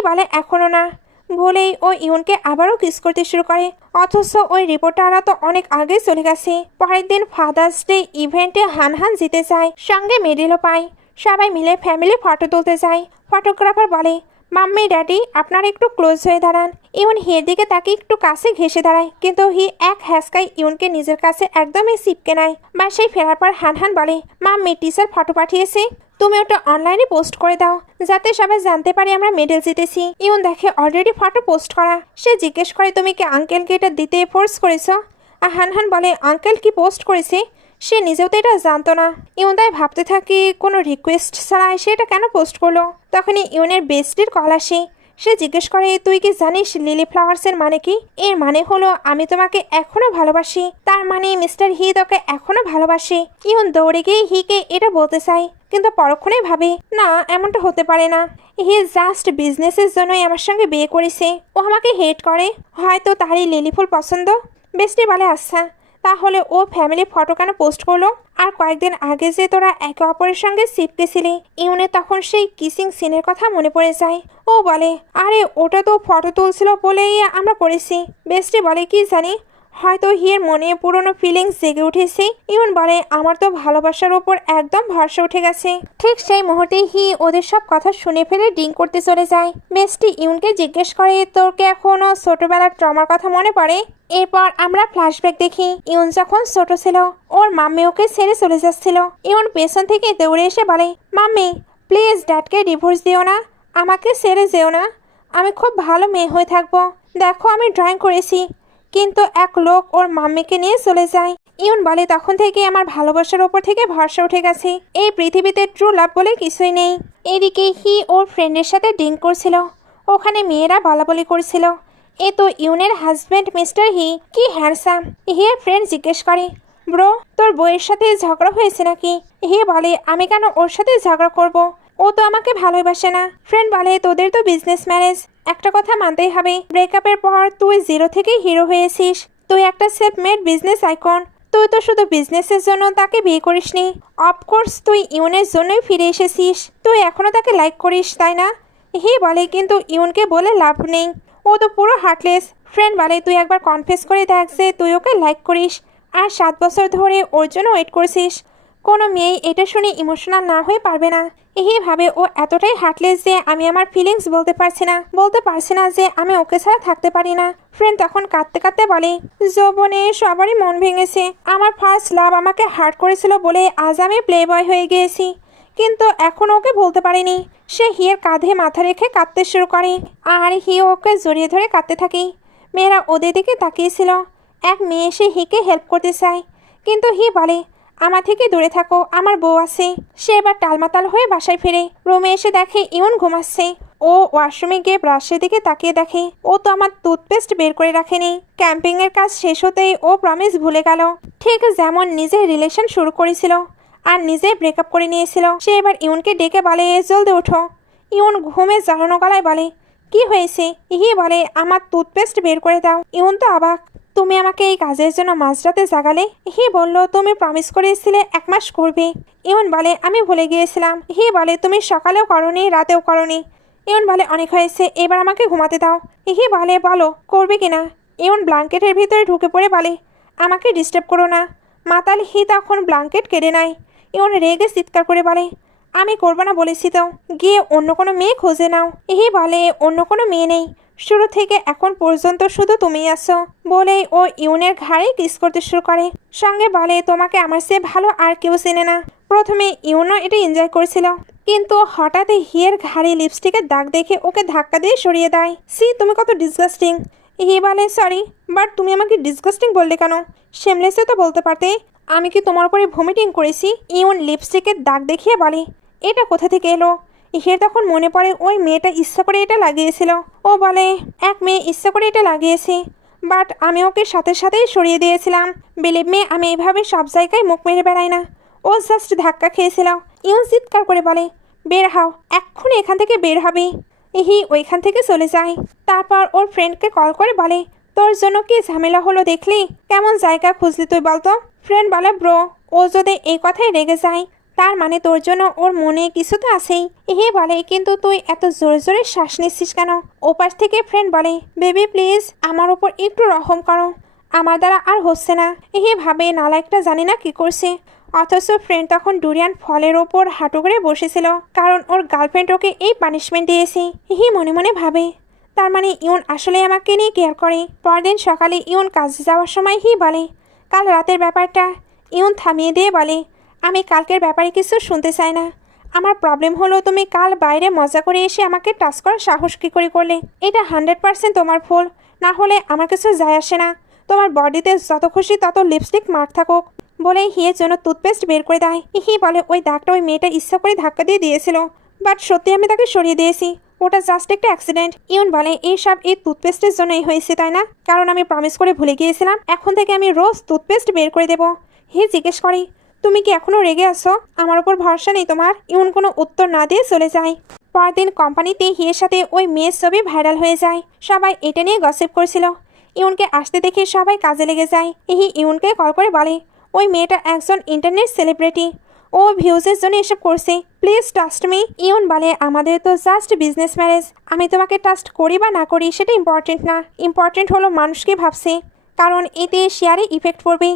বলে, এখনো না। বলেই ও ইউনকে আবারও কিস করতে শুরু করে। অথচ ওই রিপোর্টাররা তো অনেক আগে চলে গেছে। পরের দিন ফাদার্স ডে ইভেন্টে হানহান জিতে যায়, সঙ্গে মেডেলও পায়। সবাই মিলে ফ্যামিলি ফটো তুলতে যায়। ফটোগ্রাফার বলে, মাম্মি ড্যাডি আপনারা একটু ক্লোজ হয়ে দাঁড়ান। ইউন হিয়ের দিকে তাকে একটু কাছে ঘেঁষে দাঁড়ায়, কিন্তু এক হ্যাসকায় ইউনকে নিজের কাছে একদমই চিপকে নেয়। বাসায় ফেরার পর হানহান বলে, মাম্মি টিচার ফটো পাঠিয়েছে, তুমি ওটা অনলাইনে পোস্ট করে দাও যাতে সবাই জানতে পারে আমরা মেডেল জিতেছি। ইউন দেখে অলরেডি ফটো পোস্ট করা। সে জিজ্ঞেস করে, তুমি কি আঙ্কেলকে এটা দিতে ফোর্স করেছ? হানহান বলে, আঙ্কেল কি পোস্ট করেছে? সে নিজেও তো এটা জানতো না। ইউন তাই ভাবতে থাকি কোনো রিকোয়েস্ট ছাড়া সে এটা কেন পোস্ট করলো। তখনই ইউনের বেস্টির কল আসে। সে জিজ্ঞেস করে, তুই কি জানিস লিলি ফ্লাওয়ার্সের মানে কি? এর মানে হলো আমি তোমাকে এখনো ভালোবাসি। তার মানে মিস্টার হি তোকে এখনো ভালোবাসে। ইউন দৌড়ে গিয়ে হিকে এটা বলতে চাই, কিন্তু পরক্ষণে ভাবে, না, এমনটা হতে পারে না। হি জাস্ট বিজনেসের জন্যই আমার সঙ্গে বিয়ে করেছে। ও আমাকে হেট করে, হয়তো তারই লিলি ফুল পছন্দ। বেস্টি বলে, আচ্ছা তাহলে ও ফ্যামিলি ফটো কেন পোস্ট করলো? আর কয়েকদিন আগে যে তোরা একে অপরের সঙ্গে চিপকেছিলি। ইউনে তখন সেই কিসিং সিনের কথা মনে পড়ে যায়। ও বলে, আরে ওটা তো ফটো তুলছিল বলেই আমরা করেছি। বেস্টি বলে, কি জানি, হয়তো হিয়ের মনে পুরনো ফিলিংস জেগে উঠেছে। ইউন বলে, আমার তো ভালোবাসার ওপর একদম ভরসা উঠে গেছে। ঠিক সেই মুহূর্তে হি ওদের সব কথা শুনে ফেলে ড্রিঙ্ক করতে চলে যায়। বেস্টি ইউনকে জিজ্ঞেস করে, তোরকে এখনো ছোটবেলার ট্রমার কথা মনে পড়ে? এরপর আমরা ফ্ল্যাশব্যাক দেখি। ইউন যখন ছোট ছিল, ওর মাম্মি ওকে ছেড়ে চলে যাচ্ছিল। ইউন পেছন থেকে দৌড়ে এসে বলে, মাম্মি প্লিজ ড্যাডকে ডিভোর্স দিও না, আমাকে ছেড়ে যেও না। আমি খুব ভালো মেয়ে হয়ে থাকবো। দেখো আমি ড্রয়িং করেছি। কিন্তু এক লোক ওর মাম্মিকে নিয়ে চলে যায়। ইউন বলে, তখন থেকে আমার ভালোবাসার ওপর থেকে ভরসা উঠে গেছে। এই পৃথিবীতে ট্রু লাভ বলে কিছুই নেই। এদিকে হি ওর ফ্রেন্ডের সাথে ড্রিঙ্ক করছিল। ওখানে মেয়েরা বলাবলি করছিল, এ তো ইউনের হাজব্যান্ড মিস্টার হি, কি হ্যান্ডসাম। হিয়ের ফ্রেন্ড জিজ্ঞেস করে, ব্রো তোর বইয়ের সাথে ঝগড়া হয়েছে নাকি? হি বলে, আমি কেন ওর সাথে ঝগড়া করব? ও তো আমাকে ভালোবাসে না। ফ্রেন্ড বলে, তোদের তো বিজনেস ম্যারেজ, একটা কথা মানতেই হবে, ব্রেকআপের পর তুই জিরো থেকে হিরো হয়েছিস। তুই একটা সেলফ মেড বিজনেস আইকন। তুই তো শুধু বিজনেসের জন্য তাকে বিয়ে করিসনি, অফকোর্স তুই ইউনের জন্যই ফিরে এসেছিস। তুই এখনো তাকে লাইক করিস, তাই না? হি বলে, কিন্তু ইউনকে বলে লাভ নেই, ও তো পুরো হার্টলেস। ফ্রেন্ড বলে, তুই একবার কনফেস করে দেখ যে তুই ওকে লাইক করিস আর 7 বছর ধরে ওর জন্য ওয়েট করছিস। কোনো মেয়ে এটা শুনে ইমোশনাল না হয়ে পারবে না। ভাবে ও এতটাই হার্টলেস যে আমি আমার ফিলিংস বলতে পারছি না যে আমি ওকে ছাড়া থাকতে পারি না। ফ্রেন্ড তখন কাঁদতে কাঁদতে বলে, যৌবনে সবারই মন ভেঙেছে। আমার ফার্স্ট লাভ আমাকে হার্ট করেছিল বলে আজ আমি প্লে বয় হয়ে গিয়েছি, কিন্তু এখন ওকে বলতে পারিনি। সে হিয়ের কাঁধে মাথা রেখে কাঁদতে শুরু করে আর হি ওকে জড়িয়ে ধরে কাঁদতে থাকে। মেয়েরা ওদের দিকে তাকিয়েছিল। এক মেয়ে এসে হিকে হেল্প করতে চায়, কিন্তু হি বলে, আমার থেকে দূরে থাকো, আমার বউ আছে। সে এবার টালমাতাল হয়ে বাসায় ফিরে। রুমে এসে দেখে ইউন ঘুমাচ্ছে। ও ওয়াশরুমে গিয়ে ব্রাশের দিকে তাকিয়ে দেখে ও তো আমার টুথপেস্ট বের করে রাখেনি। ক্যাম্পিং এর কাজ শেষ হতেই ও প্রমিস ভুলে গেল, ঠিক যেমন নিজের রিলেশন শুরু করেছিল আর নিজে ব্রেকআপ করে নিয়েছিল। সে এবার ইউনকে ডেকে বলে, জলদি ওঠো। ইউন ঘুমে জ্বালানো গলায় বলে, কি হয়েছে? হি বলে, আমার টুথপেস্ট বের করে দাও। ইউন তো অবাক, তুমি আমাকে এই কাজের জন্য মাঝরাতে জাগালে? হি বলল, তুমি প্রমিস করেছিলে 1 মাস করবে। ইউন বলে, আমি ভুলে গিয়েছিলাম। হি বলে, তুমি সকালেও করনি, রাতেও করনি। ইউন বলে, অনেক হয়েছে, এবার আমাকে ঘুমাতে দাও। হি বলে, বলো করবে কিনা। ইউন ব্ল্যাঙ্কেটের ভিতরে ঢুকে পড়ে বলে, আমাকে ডিস্টার্ব করো না। মাতাল হি তখন ব্ল্যাঙ্কেট কেড়ে নেয়। ইউন রেগে চিৎকার করে বলে, আমি করবো না বলেছি তো, গিয়ে অন্য কোনো মেয়ে খুঁজে নাও। বলে, অন্য কোনো মেয়ে নেই, শুরু থেকে এখন পর্যন্ত শুধু তুমিই আসো। বলেই ও ইউনের ঘাড়ে কিস করতে শুরু করে, সঙ্গে বলে, তোমাকে আমার চেয়ে ভালো আর কেউ চেনে না। প্রথমে ইউনও এটা এনজয় করেছিল, কিন্তু হঠাৎ হিয়ের ঘাড়ে লিপস্টিকের দাগ দেখে ওকে ধাক্কা দিয়ে সরিয়ে দেয়। সি, তুমি কত ডিসগাস্টিং। হি বলে, সরি, বাট তুমি আমাকে ডিসগাস্টিং বললে কেন? শেমলেসে তো বলতে পারতে। আমি কি তোমার উপরে ভমিটিং করেছি? ইউন লিপস্টিকের দাগ দেখিয়ে বলে, এটা কোথা থেকে এলো? ইহের তখন মনে পড়ে ওই মেয়েটা ইচ্ছা করে এটা লাগিয়েছিল। ও বলে, এক মেয়ে ইচ্ছা করে এটা লাগিয়েছে, বাট আমি ওকে সাথে সাথেই সরিয়ে দিয়েছিলাম। বিলিভ মি, আমি এইভাবে সব জায়গায় মুখ মেরে বেড়াই না। ও জাস্ট ধাক্কা খেয়েছিল। ইউন চিৎকার করে বলে, বের হও, এক্ষুনি এখান থেকে বের হবে। ইহি ওইখান থেকে চলে যায়। তারপর ওর ফ্রেন্ডকে কল করে বলে, তোর জন্য কি ঝামেলা হলো দেখলি? কেমন জায়গা খুঁজলি তুই বলতো? ফ্রেন্ড বলে, ব্রো, ও যদি এই কথাই রেগে যায় তার মানে তোর জন্য ওর মনে কিছু তো আছেই। ইহে বলে, কিন্তু তুই এত জোরে জোরে শ্বাস নিচ্ছিস কেন? ওপাশ থেকে ফ্রেন্ড বলে, বেবি প্লিজ আমার উপর একটু রহম করো, আমার দ্বারা আর হচ্ছে না। ইহে ভাবে নালায়কটা জানি না কি করছে। অথচ ফ্রেন্ড তখন ডুরিয়ান ফলের ওপর হাঁটু করে বসেছিল, কারণ ওর গার্লফ্রেন্ড ওকে এই পানিশমেন্ট দিয়েছে। ইহি মনে মনে ভাবে, তার মানে ইউন আসলে আমাকে নিয়ে কেয়ার করে। পরদিন সকালে ইউন কাজে যাওয়ার সময় হি বলে, কাল রাতের ব্যাপারটা। ইউন থামিয়ে দিয়ে বলে, আমি কালকের ব্যাপারে কিছু শুনতে চাই না। আমার প্রবলেম হলো তুমি কাল বাইরে মজা করে এসে আমাকে টাচ করার সাহস কী করে করলে? এটা 100% তোমার ভুল, না হলে আমার কিছু যায় আসে না। তোমার বডিতে যত খুশি তত লিপস্টিক মার্ক থাকুক। বলেই হিয়ের জন্য টুথপেস্ট বের করে দেয়। হি বলে, ওই দাগটা ওই মেয়েটা ইচ্ছা করে ধাক্কা দিয়ে দিয়েছিল, বাট সত্যি আমি তাকে সরিয়ে দিয়েছি, ওটা জাস্ট একটা অ্যাক্সিডেন্ট। ইউন বলে, এইসব এই টুথপেস্টের জন্যই হয়েছে তাই না? কারণ আমি প্রমিস করে ভুলে গিয়েছিলাম, এখন থেকে আমি রোজ টুথপেস্ট বের করে দেবো। হি জিজ্ঞেস করে, তুমি কি এখনও রেগে আছো? আমার উপর ভরসা নেই তোমার? ইউন কোনো উত্তর না দিয়ে চলে যায়। পরদিন কোম্পানিতে হিয়ের সাথে ওই মেয়ের ছবি ভাইরাল হয়ে যায়। সবাই এটা নিয়ে গসিপ করছিল। ইউনকে আসতে দেখে সবাই কাজে লেগে যায়। ইউনকে কল করে বলে, ওই মেয়েটা একজন ইন্টারনেট সেলিব্রিটি, ও ভিউজের জন্য এসব করছে, প্লিজ ট্রাস্ট মি। ইউন বলে, আমাদের তো জাস্ট বিজনেস ম্যারেজ, আমি তোমাকে ট্রাস্ট করি বা না করি সেটা ইম্পর্টেন্ট না, ইম্পর্টেন্ট হলো মানুষ কি ভাবছে, কারণ এতে শেয়ারে ইফেক্ট পড়বে।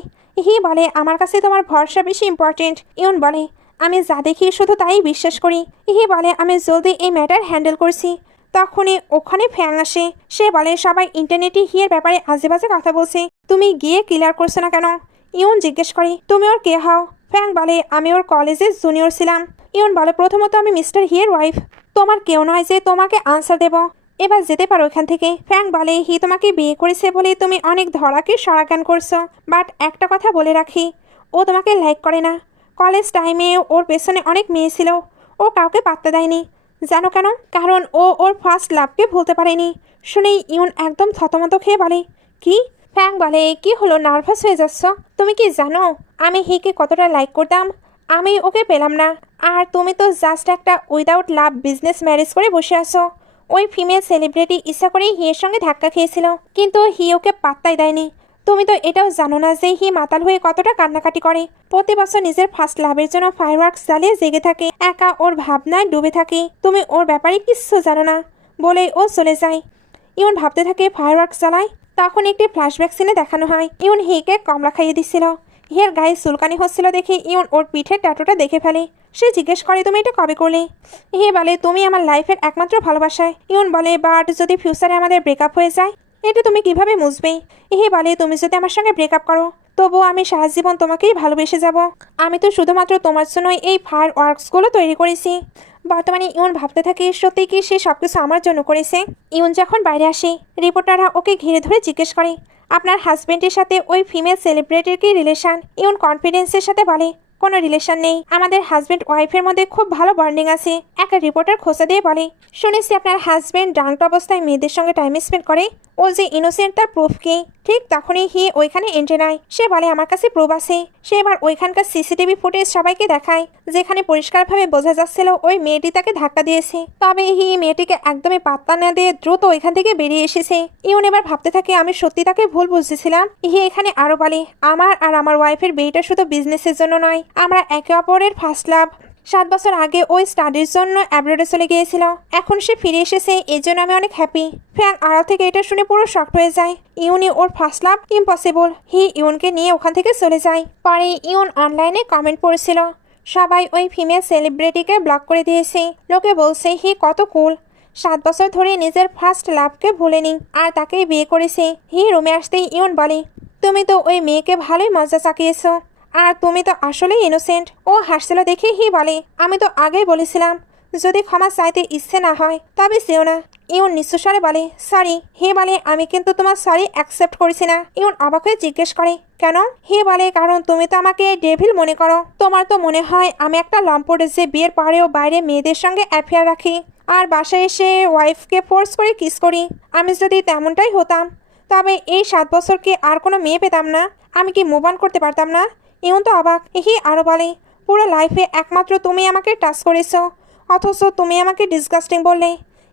হি বলে, আমার কাছে তোমার ভরসা বেশি ইম্পর্টেন্ট। ইউন বলে, আমি যা দেখি শুধু তাই বিশ্বাস করি। হি বলে, আমি জলদি এই ম্যাটার হ্যান্ডেল করছি। তখনই ওখানে ফ্যাং আসে। সে বলে, সবাই ইন্টারনেটে হিয়ের ব্যাপারে আজে বাজে কথা বলছে, তুমি গিয়ে ক্লিয়ার করছো না কেন? ইউন জিজ্ঞেস করে, তুমি ওর কে হও? ফ্যাং বলে, আমি ওর কলেজের জুনিয়র ছিলাম। ইউন বলে, প্রথমত আমি মিস্টার হিয়ের ওয়াইফ, তোমার কেউ নয় যে তোমাকে আনসার দেব, এবার যেতে পারো এখান থেকে। ফ্যাং বলে, হি তোমাকে বিয়ে করেছে বলে তুমি অনেক ধরাকে সরাজ্ঞান করছো, বাট একটা কথা বলে রাখি, ও তোমাকে লাইক করে না। কলেজ টাইমে ওর পেছনে অনেক মেয়ে ছিল, ও কাউকে পাত্তা দেয়নি। জানো কেন? কারণ ও ওর ফার্স্ট লাভকে ভুলতে পারেনি। শুনেই ইউন একদম থতমত খেয়ে বলে, কি? ফ্যাং বলে, কি হলো, নার্ভাস হয়ে যাচ্ছ? তুমি কি জানো আমি হিকে কতটা লাইক করতাম? আমি ওকে পেলাম না, আর তুমি তো জাস্ট একটা উইদাউট লাভ বিজনেস ম্যারেজ করে বসে আছো। ওই ফিমেল সেলিব্রিটি ইচ্ছা করেই হিয়ের সঙ্গে ধাক্কা খেয়েছিল, কিন্তু হি ওকে পাত্তাই দেয়নি। তুমি তো এটাও জানো না যে হি মাতাল হয়ে কতটা কান্নাকাটি করে, প্রতি বছর নিজের ফার্স্ট লাভের জন্য ফায়ারওয়ার্কস জ্বালিয়ে জেগে থাকে, একা ওর ভাবনায় ডুবে থাকে। তুমি ওর ব্যাপারে কিচ্ছু জানো না বলে ও চলে যায়। ইউন ভাবতে থাকে ফায়ারওয়ার্কস জ্বালায়। তখন একটি ফ্ল্যাশব্যাক সিনে দেখানো হয় ইউন হিকে কমলা খাইয়ে দিচ্ছিল। হিয়ার গায়ে চুলকানি হচ্ছিল দেখে ইউন ওর পিঠের ট্যাটুটা দেখে ফেলে। সে জিজ্ঞেস করে, তুমি এটা কবে করলে? হে বলে, তুমি আমার লাইফের একমাত্র ভালোবাসায়। ইউন বলে, বাট যদি ফিউচারে আমাদের ব্রেকআপ হয়ে যায়, এটা তুমি কিভাবে বুঝবে? হে বলে, তুমি যদি আমার সঙ্গে ব্রেকআপ করো তবুও আমি সারা জীবন তোমাকেই ভালোবেসে যাব। আমি তো শুধুমাত্র তোমার জন্যই এই ফায়ার ওয়ার্কসগুলো তৈরি করেছি। বর্তমানে ইউন ভাবতে থাকে, সত্যি কি সে সবকিছু আমার জন্য করেছে? ইউন যখন বাইরে আসে, রিপোর্টাররা ওকে ঘিরে ধরে জিজ্ঞেস করে, আপনার হাজবেন্ডের সাথে ওই ফিমেল সেলিব্রিটির কি রিলেশন? ইউন কনফিডেন্সের সাথে বলে, কোনো রিলেশন নেই, আমাদের হাজবেন্ড ওয়াইফের মধ্যে খুব ভালো বন্ডিং আছে। এক রিপোর্টার খোঁচা দিয়ে বলে, শুনেছি আপনার হাজবেন্ড ড্রাঙ্কড অবস্থায় মেয়েদের সঙ্গে টাইম স্পেন্ড করে, ও যে ইনোসেন্ট তার প্রুফ কি? ঠিক তখনই হি ওইখানে এন্ট্রি নেয়। সে বলে, আমার কাছে প্রুফ আছে। সে এবার ওইখানকার সিসিটিভি ফুটেজ সবাইকে দেখায়, যেখানে পরিষ্কারভাবে বোঝা যাচ্ছিল ওই মেয়েটি তাকে ধাক্কা দিয়েছে। তবে হি মেয়েটিকে একদমই পাত্তা না দিয়ে দ্রুত ওইখান থেকে বেরিয়ে এসেছে। ইউন এবার ভাবতে থাকে, আমি সত্যি তাকে ভুল বুঝেছিলাম। হি এখানে আরো বলে, আমার আর আমার ওয়াইফের বিয়েটা শুধু বিজনেসের জন্য নয়, আমরা একে অপরের ফার্স্ট লাভ। 7 বছর আগে ওই স্টাডির জন্য অ্যাব্রোডে চলে গিয়েছিল, এখন সে ফিরে এসেছে, এই জন্য আমি অনেক হ্যাপি। ফ্যাং আড়াল থেকে এটা শুনে পুরো শক্ট হয়ে যায়। ইউনি ওর ফার্স্ট লাভ ইম্পসিবল। হি ইউনকে নিয়ে ওখান থেকে চলে যায়। পরে ইউন অনলাইনে কমেন্ট পড়েছিল, সবাই ওই ফিমেল সেলিব্রিটিকে ব্লক করে দিয়েছে, লোকে বলছে হি কত কুল, 7 বছর ধরে নিজের ফার্স্ট লাভকে ভুলেনি আর তাকেই বিয়ে করেছে। হি রুমে আসতেই ইউন বলে, তুমি তো ওই মেয়েকে ভালোই মজা চাকিয়েছো, আর তুমি তো আসলেই ইনোসেন্ট। ও হাসছিল দেখে হি বলে, আমি তো আগেই বলেছিলাম যদি ক্ষমা চাইতে ইচ্ছে না হয় তবে চেও না। ইউন নিঃস্বরে বলে, সরি। হে বলে, আমি কিন্তু তোমার সরি অ্যাকসেপ্ট করছি না। ইউন অবাক হয়ে জিজ্ঞেস করে, কেন? হে বলে, কারণ তুমি তো আমাকে ডেভিল মনে করো। তোমার তো মনে হয় আমি একটা লম্পট যে বিয়ের পরেও বাইরে মেয়েদের সঙ্গে অ্যাফেয়ার রাখি আর বাসায় এসে ওয়াইফকে ফোর্স করে কিস করি। আমি যদি তেমনটাই হতাম তবে এই 7 বছর কি আর কোনো মেয়ে পেতাম না? আমি কি মুভ অন করতে পারতাম না? ইউন তো অবাক। হি আরও বলে, পুরো লাইফে একমাত্র তুমি আমাকে টাচ করেছো, অথচ তুমি আমাকে ডিসগাস্টিং বললে।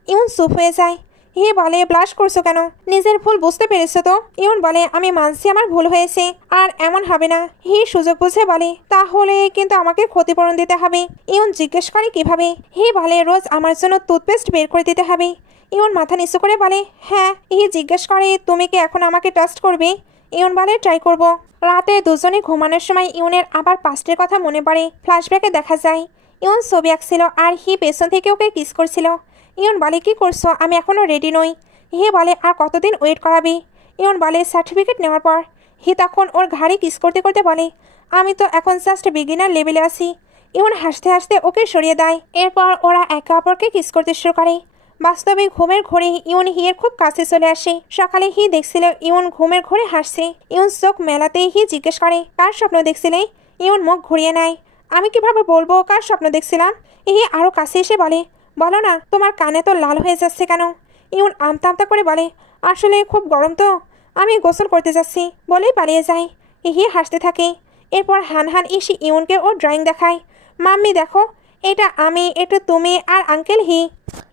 ইউন চুপ হয়ে যায়। হি বলে, ব্লাশ করছো কেন? নিজের ভুল বুঝতে পেরেছো তো? ইউন বলে, আমি মানছি আমার ভুল হয়েছে, আর এমন হবে না। হি সুযোগ বুঝে বলে, তাহলে কিন্তু আমাকে ক্ষতিপূরণ দিতে হবে। ইউন জিজ্ঞেস করে, কিভাবে? হি বলে, রোজ আমার জন্য টুথপেস্ট বের করে দিতে হবে। ইউন মাথা নিচু করে বলে, হ্যাঁ। হি জিজ্ঞেস করে, তুমি কি এখন আমাকে ট্রাস্ট করবে? ইউন বলে, ট্রাই করব। রাতে দুজনে ঘুমানোর সময় ইউনের আবার পাস্টের কথা মনে পড়ে। ফ্ল্যাশব্যাকে দেখা যায় ইউন ছবি আঁকছিল আর হি পেছন থেকে ওকে কিস করছিল। ইউন বলে, কি করছো? আমি এখনও রেডি নই। হি বলে, আর কতদিন ওয়েট করাবি? ইউন বলে, সার্টিফিকেট নেওয়ার পর। হি তখন ওর ঘাড়ে কিস করতে করতে বলে, আমি তো এখন জাস্ট বিগিনার লেভেলে আছি। ইউন হাসতে হাসতে ওকে সরিয়ে দেয়। এরপর ওরা একে অপরকে কিস করতে শুরু করে। বাস্তবে ঘুমের ঘোরে ইউন হিয়ের খুব কাছে চলে আসে। সকালে হি দেখছিল ইউন ঘুমের ঘোরে হাসছে। ইউন চোখ মেলাতেই হি জিজ্ঞেস করে, কার স্বপ্ন দেখছিলে? ইউন মুখ ঘুরিয়ে নেয়। আমি কিভাবে বলবো কার স্বপ্ন দেখছিলাম? হি আরও কাছে এসে বলে, বলো না, তোমার কানে তো লাল হয়ে যাচ্ছে কেন? ইউন আমতা আমতা করে বলে, আসলে খুব গরম তো, আমি গোসল করতে যাচ্ছি বলেই পালিয়ে যায়। হি হাসতে থাকে। এরপর হানহান এসে ইউনকে ও ড্রয়িং দেখায়। মাম্মি দেখো, এটা আমি, এটা তুমি আর আঙ্কেল হি।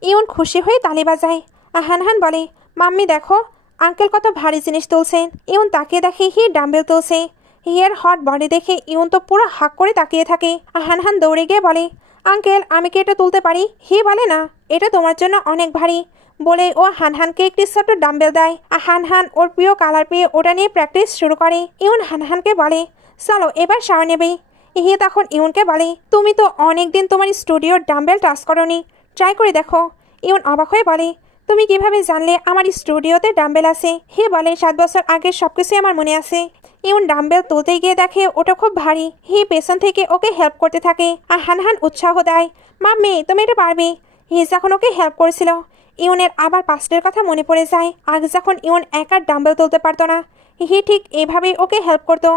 ইউন খুশি হয়ে তালি বাজায়। হানহান বলে, মাম্মি দেখো, আঙ্কেল কত ভারী জিনিস তুলছেন। ইউন তাকিয়ে দেখে হি ডাম্বেল তুলছে। হিয়ের হট বডি দেখে ইউন তো পুরো হাক করে তাকিয়ে থাকে। হানহান দৌড়ে গিয়ে বলে, আঙ্কেল আমি কি এটা তুলতে পারি? হি বলে, না, এটা তোমার জন্য অনেক ভারী বলে ও হানহানকে একটি ছোট্ট ডাম্বেল দেয়। হানহান ওর প্রিয় কালার পেয়ে ওটা নিয়ে প্র্যাকটিস শুরু করে। ইউন হানহানকে বলে, চলো এবার শাওয়ার নেবে। হি তখন ইউনকে বলে, তুমি তো অনেকদিন তোমার স্টুডিওর ডাম্বেল টাচ করনি, ট্রাই করে দেখো। ইউন অবাক হয়ে বলে, তুমি কিভাবে জানলে আমার স্টুডিওতে ডাম্বেল আছে? হি বলে, 7 বছর আগে সবকিছুই আমার মনে আছে। ইউন ডাম্বেল তুলতে গিয়ে দেখে ওটা খুব ভারী। হি পেছন থেকে ওকে হেল্প করতে থাকে আর হানহান উৎসাহ দেয়, মাম্মি তুমি এটা পারবে। হি যখন ওকে হেল্প করেছিল ইউনের আবার পাস্টের কথা মনে পড়ে যায়। আগে যখন ইউন একা ডাম্বেল তুলতে পারতো না, হি ঠিক এভাবেই ওকে হেল্প করতো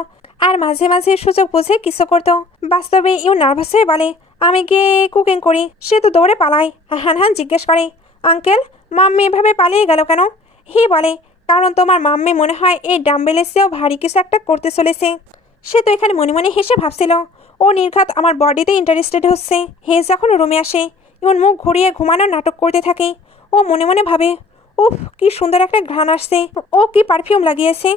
আর মাঝে মাঝে সুযোগ বুঝে কিছু করতো। বাস্তবে ইউন নার্ভাস হয়ে বলে, আমি গিয়ে কুকিং করি। সে তো দৌড়ে পালায়। হানহান জিজ্ঞেস করে, আঙ্কেল মাম্মি এভাবে পালিয়ে গেল কেন? হি বলে, কারণ তোমার মাম্মি মনে হয় এই ডাম্বেলের চেয়েও ভারী কিছু একটা করতে চলেছে। সে তো এখানে মনে মনে হেসে ভাবছিল ও নির্ঘাত আমার বডিতে ইন্টারেস্টেড হচ্ছে। হে যখন রুমে আসে ইউন মুখ ঘুরিয়ে ঘুমানোর নাটক করতে থাকে। ও মনে মনে ভাবে, উফ কি সুন্দর একটা ঘ্রাণ আসছে, ও কি পারফিউম লাগিয়েছে।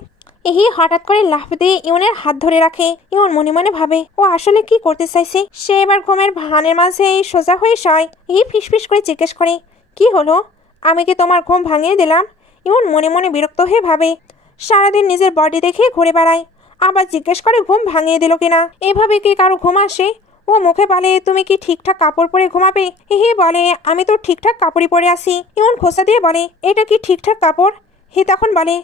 হি হঠাৎ করে লাফ দিয়ে ইউনের হাত ধরে রাখে। ইউন মনে মনে ভাবে ও আসলে কি করতে চাইছে। সে এবার ঘুমের ভানের মাঝে সোজা হয়ে শয়। হি ফিসফিস করে জিজ্ঞেস করে, কি হলো? আমি কি তোমার ঘুম ভাঙিয়ে দিলাম? ইউন মনে মনে বিরক্ত হয়ে ভাবে, সারাদিন নিজের বডি দেখে ঘুরে বেড়ায়, আবার জিজ্ঞেস করে ঘুম ভাঙিয়ে দিল কিনা। এভাবে কি কারো ঘুম আসে? ও মুখে বলে, তুমি কি ঠিকঠাক কাপড় পরে ঘুমাবে? হি বলে, আমি তো ঠিকঠাক কাপড়ই পরে আসি। ইউন খোঁচা দিয়ে বলে, এটা কি ঠিকঠাক কাপড়? হি তখন বলে,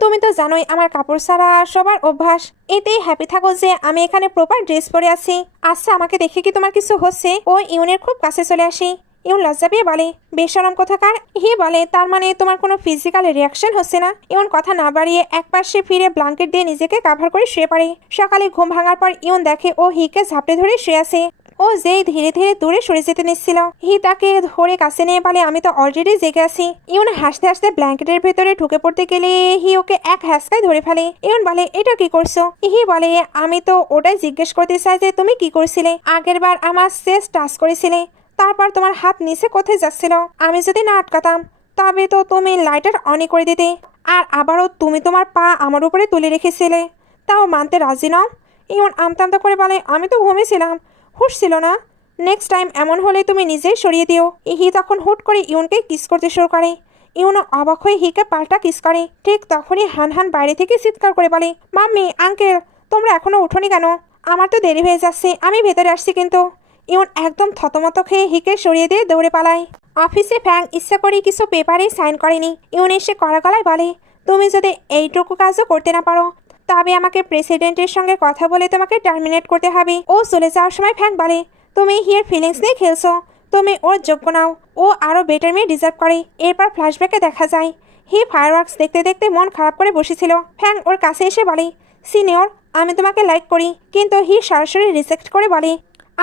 তুমি তো জানোই আমার কাপড় ছাড়া সবার অভ্যাস, এতেই হ্যাপি থাকো যে আমি এখানে প্রপার ড্রেস পরে আছি। আচ্ছা আমাকে দেখে কি তোমার কিছু হচ্ছে? ও ইউনের খুব কাছে চলে আসে। ইউন লজ্জা পেয়ে বলে, বেশরম কোথাকার। হি বলে, তার মানে তোমার কোনো ফিজিক্যাল রিয়াকশন হচ্ছে না? ইউন কথা না বাড়িয়ে একপাশে ফিরে ব্ল্যাঙ্কেট দিয়ে নিজেকে কাভার করে শুয়ে পড়ে। সকালে ঘুম ভাঙার পর ইউন দেখে ও হিকে ঝাপটে ধরে শুয়ে আছে। ও যেই ধীরে ধীরে দূরে সরে যেতে নিচ্ছিল, হি তাকে ধরে কাছে নিয়ে বলে, আমি তো অলরেডি জেগে আছি। ইউন হাসতে হাসতে ব্ল্যাঙ্কেটের ভেতরে ঢুকে পড়তে গেলে হি ওকে এক হ্যাসকায় ধরে ফেলে। ইউন বলে, এটা কি করছো? হি বলে, আমি তো ওটাই জিজ্ঞেস করতে চাই যে তুমি কি করছিলে। আগের বার আমার চেস্ট টাচ করেছিলে, তারপর তোমার হাত নিচে কোথায় যাচ্ছিল। আমি যদি না আটকাতাম তবে তো তুমি লাইটার অনই করে দিতে, আর আবারও তুমি তোমার পা আমার উপরে তুলে রেখেছিলে, তাও মানতে রাজি নাও। ইউন আমতা করে বলে, আমি তো ঘুমিয়েছিলাম, হুশ ছিল না। নেক্সট টাইম এমন হলে তুমি নিজেই সরিয়ে দিও। হি তখন হুট করে ইউনকে কিস করতে শুরু করে। ইউনও অবাক হয়ে হিকে পাল্টা কিস করে। ঠিক তখনই হানহান বাইরে থেকে চিৎকার করে বলে, মাম্মি আঙ্কেল তোমরা এখনো উঠোনি কেন? আমার তো দেরি হয়ে যাচ্ছে, আমি ভেতরে আসছি কিন্তু। ইউন একদম থতমত খেয়ে হিকে সরিয়ে দিয়ে দৌড়ে পালায়। অফিসে ফ্যাং ইচ্ছা করে কিছু পেপারে সাইন করেনি। ইউন এসে কড়া গলায় বলে, তুমি যদি এইটুকু কাজও করতে না পারো তবে আমাকে প্রেসিডেন্টের সঙ্গে কথা বলে তোমাকে টার্মিনেট করতে হবে। ও চলে যাওয়ার সময় ফ্যাং বলে, তুমি হিয়ার ফিলিংস নিয়ে খেলছো, তুমি ওর যোগ্য নাও, ও আরও বেটার মেয়ে ডিজার্ভ করে। এরপর ফ্ল্যাশব্যাকে দেখা যায় হি ফায়ারওয়ার্কস দেখতে দেখতে মন খারাপ করে বসেছিল। ফ্যাং ওর কাছে এসে বলে, সিনিয়র, আমি তোমাকে লাইক করি। কিন্তু হি সরাসরি রিজেক্ট করে বলে,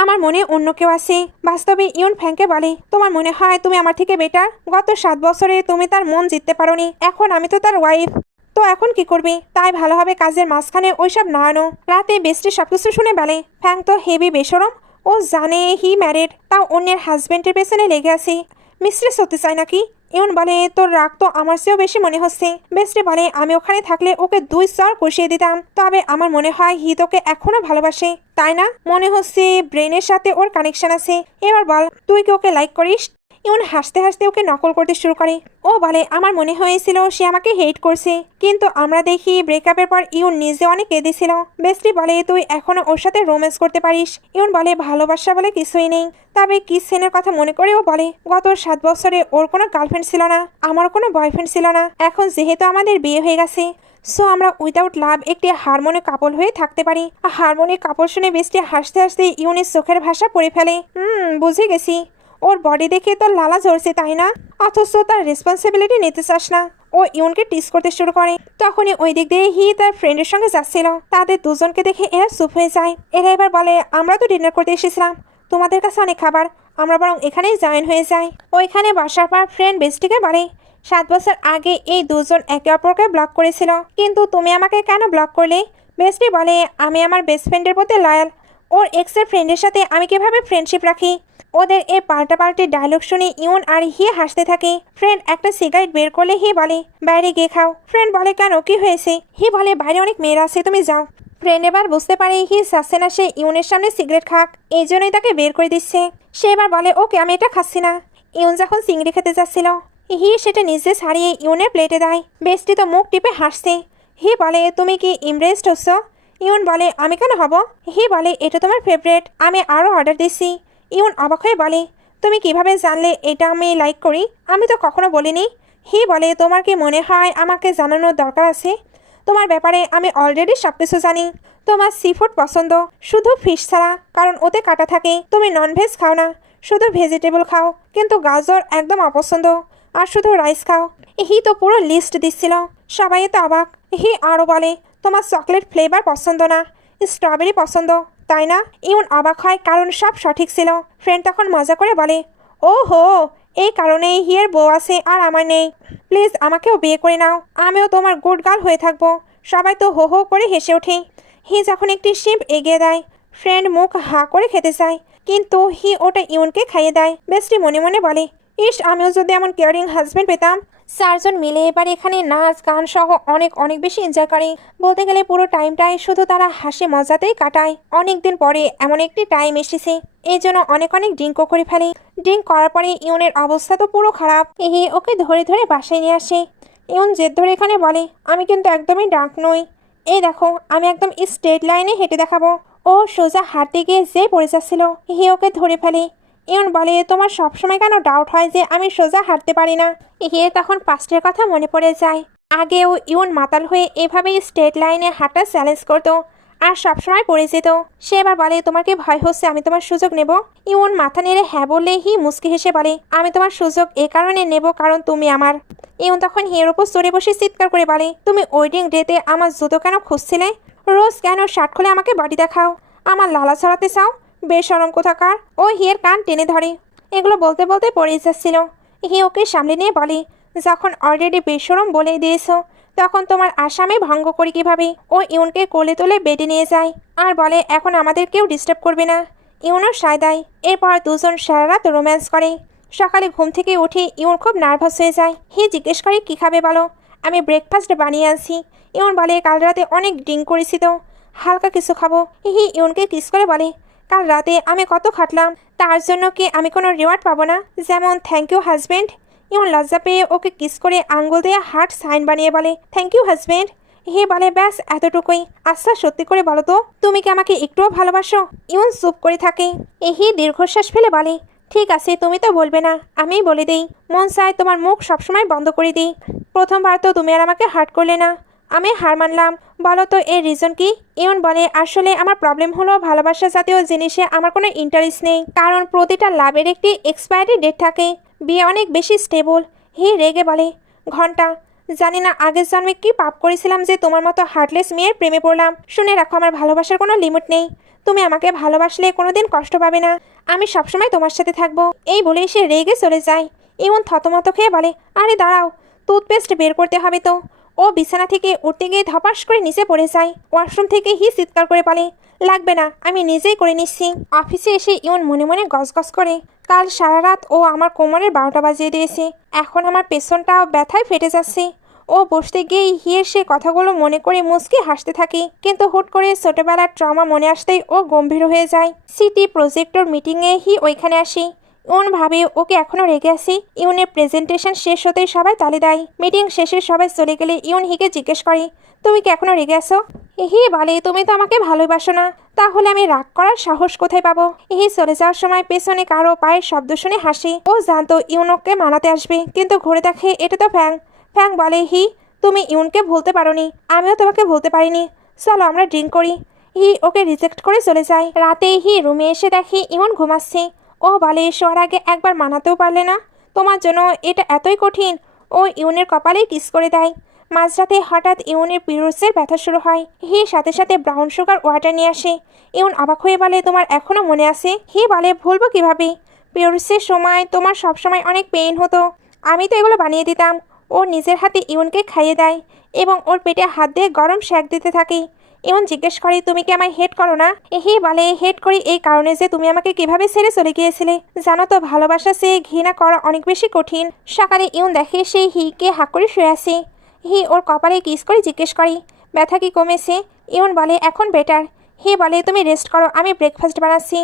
আমার মনে অন্য কেউ আছে। বাস্তবে ইউন ফ্যাংকে বলে, তোমার মনে হয় তুমি আমার থেকে বেটার? গত 7 বছরে তুমি তার মন জিততে পারোনি, এখন আমি তো তার ওয়াইফ, তো এখন কি করবে? তাই ভালো হবে কাজের মাঝখানে ওইসব না আনো। রাতে বেস্টি সবকিছু শুনে বলে, ফ্যাং তো হেভি বেশরম, ও জানে হি ম্যারিড, তাও অন্যের হাজবেন্ডের পেছনে লেগে আছে। মিস্ট্রেস হতে চায় নাকি? ইউন বলে, তোর রাগ তো আমার চেয়েও বেশি মনে হচ্ছে। বেস্টি বলে, আমি ওখানে থাকলে ওকে 2 চর কষিয়ে দিতাম। তবে আমার মনে হয় হি তোকে এখনো ভালোবাসে, তাই না? মনে হচ্ছে ব্রেনের সাথে ওর কানেকশন আছে। এবার বল, তুই কি ওকে লাইক করিস? ইউন হাসতে হাসতে ওকে নকল করতে শুরু করে। ও বলে, আমার মনে হয়েছিল সে আমাকে হেট করছে, কিন্তু আমরা দেখি ব্রেকআপের পর ইউন নিজে অনেক কেঁদেছিল। বেস্টি বলে, তুই এখনো ওর সাথে রোম্যান্স করতে পারিস। ইউন বলে, ভালোবাসা বলে কিছুই নেই। তবে কিস সিনের কথা মনে করে ও বলে, গত 7 বছরে ওর কোনো গার্লফ্রেন্ড ছিল না, আমার কোনো বয়ফ্রেন্ড ছিল না। এখন যেহেতু আমাদের বিয়ে হয়ে গেছে, সো আমরা উইদাউট লাভ একটি হারমোনিক কাপল হয়ে থাকতে পারি। হারমোনিক কাপল শুনে বেস্টি হাসতে হাসতে ইউনের চোখের ভাষা পড়ে ফেলে। বুঝে গেছি, ওর বডি দেখে তোর লালা ঝরছে, তাই না? অথচ তার রেসপন্সিবিলিটি নিতে চাস না। ও ইউনকে টিস করতে শুরু করে। তখনই ওই দিক দিয়ে হি তার ফ্রেন্ডের সঙ্গে যাচ্ছিল। তাদের দুজনকে দেখে এরা চুপ হয়ে যায়। এরা এবার বলে, আমরা তো ডিনার করতে এসেছিলাম, তোমাদের কাছে অনেক খাবার, আমরা বরং এখানেই জয়েন হয়ে যাই। ওইখানে বসার পর ফ্রেন্ড বেস্টিকে বলে, 7 বছর আগে এই দুজন একে অপরকে ব্লক করেছিল, কিন্তু তুমি আমাকে কেন ব্লক করলে? বেস্টি বলে, আমি আমার বেস্ট ফ্রেন্ডের প্রতি লয়াল, ওর এক্সের ফ্রেন্ডের সাথে আমি কিভাবে ফ্রেন্ডশিপ রাখি? ওদের এই পাল্টাপাল্টি ডায়লগ শুনে ইউন আর হি হাসতে থাকে। ফ্রেন্ড একটা সিগারেট বের করলে হি বলে, বাইরে গিয়ে খাও। ফ্রেন্ড বলে, কেন, কি হয়েছে? হি বলে, বাইরে অনেক মেয়েরা আছে, তুমি যাও। ফ্রেন্ড এবার বুঝতে পারে হি চাচ্ছে না সে ইউনের সামনে সিগারেট খাক, এই জন্যই তাকে বের করে দিচ্ছে। সে এবার বলে, ওকে, আমি এটা খাচ্ছি না। ইউন যখন চিংড়ি খেতে যাচ্ছিল, হি সেটা নিজে ছাড়িয়ে ইউনের প্লেটে দেয়। বেস্টি তো মুখ টিপে হাসছে। হি বলে, তুমি কি ইমপ্রেসড হচ্ছ? ইউন বলে, আমি কেন হব? হি বলে, এটা তোমার ফেভারিট, আমি আরও অর্ডার দিচ্ছি। ইউন অবাক হয়ে বলে, তুমি কিভাবে জানলে এটা আমি লাইক করি? আমি তো কখনো বলিনি। হি বলে, তোমার কি মনে হয় আমাকে জানানোর দরকার আছে? তোমার ব্যাপারে আমি অলরেডি সব কিছু জানি। তোমার সি ফুড পছন্দ, শুধু ফিশ ছাড়া, কারণ ওতে কাটা থাকে। তুমি ননভেজ খাও না, শুধু ভেজিটেবল খাও, কিন্তু গাজর একদম অপছন্দ, আর শুধু রাইস খাও। হি তো পুরো লিস্ট দিচ্ছিল। সবাই তো অবাক। হি আরও বলে, তোমার চকলেট ফ্লেভার পছন্দ না, স্ট্রবেরি পছন্দ, তাই না? ইউন অবাক হয়, কারণ সব সঠিক ছিল। ফ্রেন্ড তখন মজা করে বলে, ও হো, এই কারণেই হিয়ের বউ আছে আর আমার নেই। প্লিজ আমাকেও বিয়ে করে নাও, আমিও তোমার গুড গার্ল হয়ে থাকবো। সবাই তো হো হো করে হেসে ওঠে। হি যখন একটি শিপ এগিয়ে দেয়, ফ্রেন্ড মুখ হাঁ করে খেতে চায়, কিন্তু হি ওটা ইউনকে খাইয়ে দেয়। বেস্টি মনে মনে বলে, ইস, আমিও যদি এমন কেয়ারিং হাজব্যান্ড পেতাম। 4 জন মিলে এবার এখানে নাচ গান সহ অনেক অনেক বেশি এনজয় করে। বলতে গেলে পুরো টাইমটাই শুধু তারা হাসি মজাতেই কাটায়। অনেকদিন পরে এমন একটি টাইম এসেছে, এই জন্য অনেক অনেক ড্রিঙ্কও করে ফেলে। ড্রিঙ্ক করার পরে ইউনের অবস্থা তো পুরো খারাপ। ওকে ধরে ধরে বাসায় নিয়ে আসে। ইউন জেদ ধরে এখানে বলে, আমি কিন্তু একদমই ডার্ক নই, এই দেখো, আমি একদম স্ট্রেট লাইনে হেঁটে দেখাবো। ও সোজা হাঁটতে গিয়ে যে পড়ে যাচ্ছিল, ওকে ধরে ফেলে। ইউন বলে, তোমার সবসময় কেন ডাউট হয় যে আমি সোজা হাঁটতে পারি না? তখন পাস্টের কথা মনে পড়ে যায়। আগেও ইউন মাতাল হয়ে এভাবেই স্ট্রেট লাইনে হাঁটা চ্যালেঞ্জ করতো, আর সবসময় পড়ে যেত। সে এবার বলে, তোমার কি ভয় হচ্ছে আমি তোমার সুযোগ নেব? ইউন মাথা নেড়ে হ্যাঁ বললে হি মুচকি হেসে বলে, আমি তোমার সুযোগ এ কারণে নেব কারণ তুমি আমার। ইউন তখন হিয়ের উপর চড়ে বসে চিৎকার করে বলে, তুমি ওয়েডিং ডেতে আমার জুতো কেন খুঁজছিলে? রোজ কেন শার্ট খুলে আমাকে বডি দেখাও? আমার লালা ছড়াতে চাও? বেশরম কোথাকার। ও হিয়ের কান টেনে ধরে। এগুলো বলতে বলতে পড়ে যাচ্ছিল। ওকে সামলে নিয়ে বলে, যখন অলরেডি বেশরম বলে দিয়েছো, তখন তোমার আসামে ভঙ্গ করি কিভাবে? ও ইউনকে কোলে তুলে বেডে নিয়ে যায় আর বলে, এখন আমাদের কেউ ডিস্টার্ব করবে না। ইউনও সায় দেয়। এরপর দুজন সারা রাত রোম্যান্স করে। সকালে ঘুম থেকে উঠে ইউন খুব নার্ভাস হয়ে যায়। জিজ্ঞেস করে, কি খাবে বলো? আমি ব্রেকফাস্ট বানিয়ে আনছি। ইউন বলে, কাল রাতে অনেক ড্রিঙ্ক করেছি তো, হালকা কিছু খাবো। ইউনকে কিস করে বলে, কাল রাতে আমি কত খাটলাম, তার জন্য কি আমি কোনো রিওয়ার্ড পাবো না? যেমন থ্যাংক ইউ হাজব্যান্ড। ইউন লজ্জা পেয়ে ওকে কিস করে আঙ্গুল দিয়ে হার্ট সাইন বানিয়ে বলে, থ্যাংক ইউ হাজব্যান্ড। বলে, ব্যাস এতটুকুই? আচ্ছা সত্যি করে বলো তো, তুমি কি আমাকে একটুও ভালোবাসো? ইউন চুপ করে থাকে। দীর্ঘশ্বাস ফেলে বলে, ঠিক আছে, তুমি তো বলবে না, আমিই বলে দিই। মন চায় তোমার মুখ সবসময় বন্ধ করে দিই। প্রথমবার তো তুমি আর আমাকে হার্ট করলে না, আমি হার মানলাম। বলো তো এর রিজন কি? ইউন বলে, আসলে আমার প্রবলেম হলো ভালোবাসা জাতীয় জিনিসে আমার কোনো ইন্টারেস্ট নেই, কারণ প্রতিটা লাভের একটি এক্সপায়ারি ডেট থাকে। বিয়ে অনেক বেশি স্টেবল। রেগে বলে, ঘন্টা, জানি না আগের জন্মে কি পাপ করেছিলাম যে তোমার মতো হার্টলেস মেয়ের প্রেমে পড়লাম। শুনে রাখো, আমার ভালোবাসার কোনো লিমিট নেই। তুমি আমাকে ভালোবাসলে কোনোদিন কষ্ট পাবে না। আমি সবসময় তোমার সাথে থাকবো। এই বলেই সে রেগে চলে যায়। ইউন থতমত খেয়ে বলে, আরে দাঁড়াও, টুথপেস্ট বের করতে হবে তো। ও বিছানা থেকে উঠতে গিয়ে ধপাস করে নিচে পড়ে যায়। ওয়াশরুম থেকে চিৎকার করে বলে, লাগবে না, আমি নিজেই করে নিচ্ছি। অফিসে এসে ইউন মনে মনে গজগজ করে, কাল সারা রাত ও আমার কোমরের 12টা বাজিয়ে দিয়েছে। এখন আমার পেছনটাও ব্যথায় ফেটে যাচ্ছে। ও বসতে গিয়েই হিয়ের সে কথাগুলো মনে করে মুচকি হাসতে থাকে, কিন্তু হুট করে ছোটবেলার ট্রমা মনে আসতেই ও গম্ভীর হয়ে যায়। সিটি প্রজেক্টর মিটিংয়ে ওইখানে আসি। ইউন ভাবে ওকে এখনো রেগে আসি। ইউনের প্রেজেন্টেশন শেষ হতেই সবাই তালি দেয়। মিটিং শেষে সবাই চলে গেলে ইউন হিকে জিজ্ঞেস করে, তুমি কি এখনো রেগে আসো? বলে, তুমি তো আমাকে ভালোবাসো না, তাহলে আমি রাগ করার সাহস কোথায় পাবো? চলে যাওয়ার সময় পেছনে কারো পায়ের শব্দ শুনে হাসি। ও জানতো ইউনকে মানাতে আসবে, কিন্তু ঘুরে দেখে এটা তো ফ্যাং। ফ্যাং বলে, তুমি ইউনকে ভুলতে পারোনি, আমিও তোমাকে ভুলতে পারিনি, চলো আমরা ড্রিঙ্ক করি। ওকে রিজেক্ট করে চলে যায়। রাতে রুমে এসে দেখে ইউন ঘুমাচ্ছে। ও বলে, শোয়ার আগে একবার মানাতেও পারলে না? তোমার জন্য এটা এতই কঠিন। ও ইউনের কপালে কিস করে দেয়। মাঝরাতে হঠাৎ ইউনের পিরিয়ডসের ব্যথা শুরু হয়। সাথে সাথে ব্রাউন সুগার ওয়াটার নিয়ে আসে। ইউন অবাক হয়ে বলে, তোমার এখনো মনে আছে? বলে, ভুলবো কিভাবে? পিরিয়ডসের সময় তোমার সবসময় অনেক পেইন হতো, আমি তো এগুলো বানিয়ে দিতাম। ও নিজের হাতে ইউনকে খাইয়ে দেয় এবং ওর পেটে হাত দিয়ে গরম শ্যাক দিতে থাকে। ইউন জিজ্ঞেস করে, তুমি কি আমায় হেট করো না? বলে, হেট করি এই কারণে যে তুমি আমাকে কিভাবে ছেড়ে চলে গিয়েছিলে। জানো তো, ভালোবাসা সে ঘৃণা করা অনেক বেশি কঠিন। সকালে ইউন দেখে সেই হিকে হাঁক করে শুয়ে আছে। ওর কপালে কিস করে জিজ্ঞেস করি, ব্যথা কি কমেছে? ইউন বলে, এখন বেটার। বলে, তুমি রেস্ট করো, আমি ব্রেকফাস্ট বানাচ্ছি।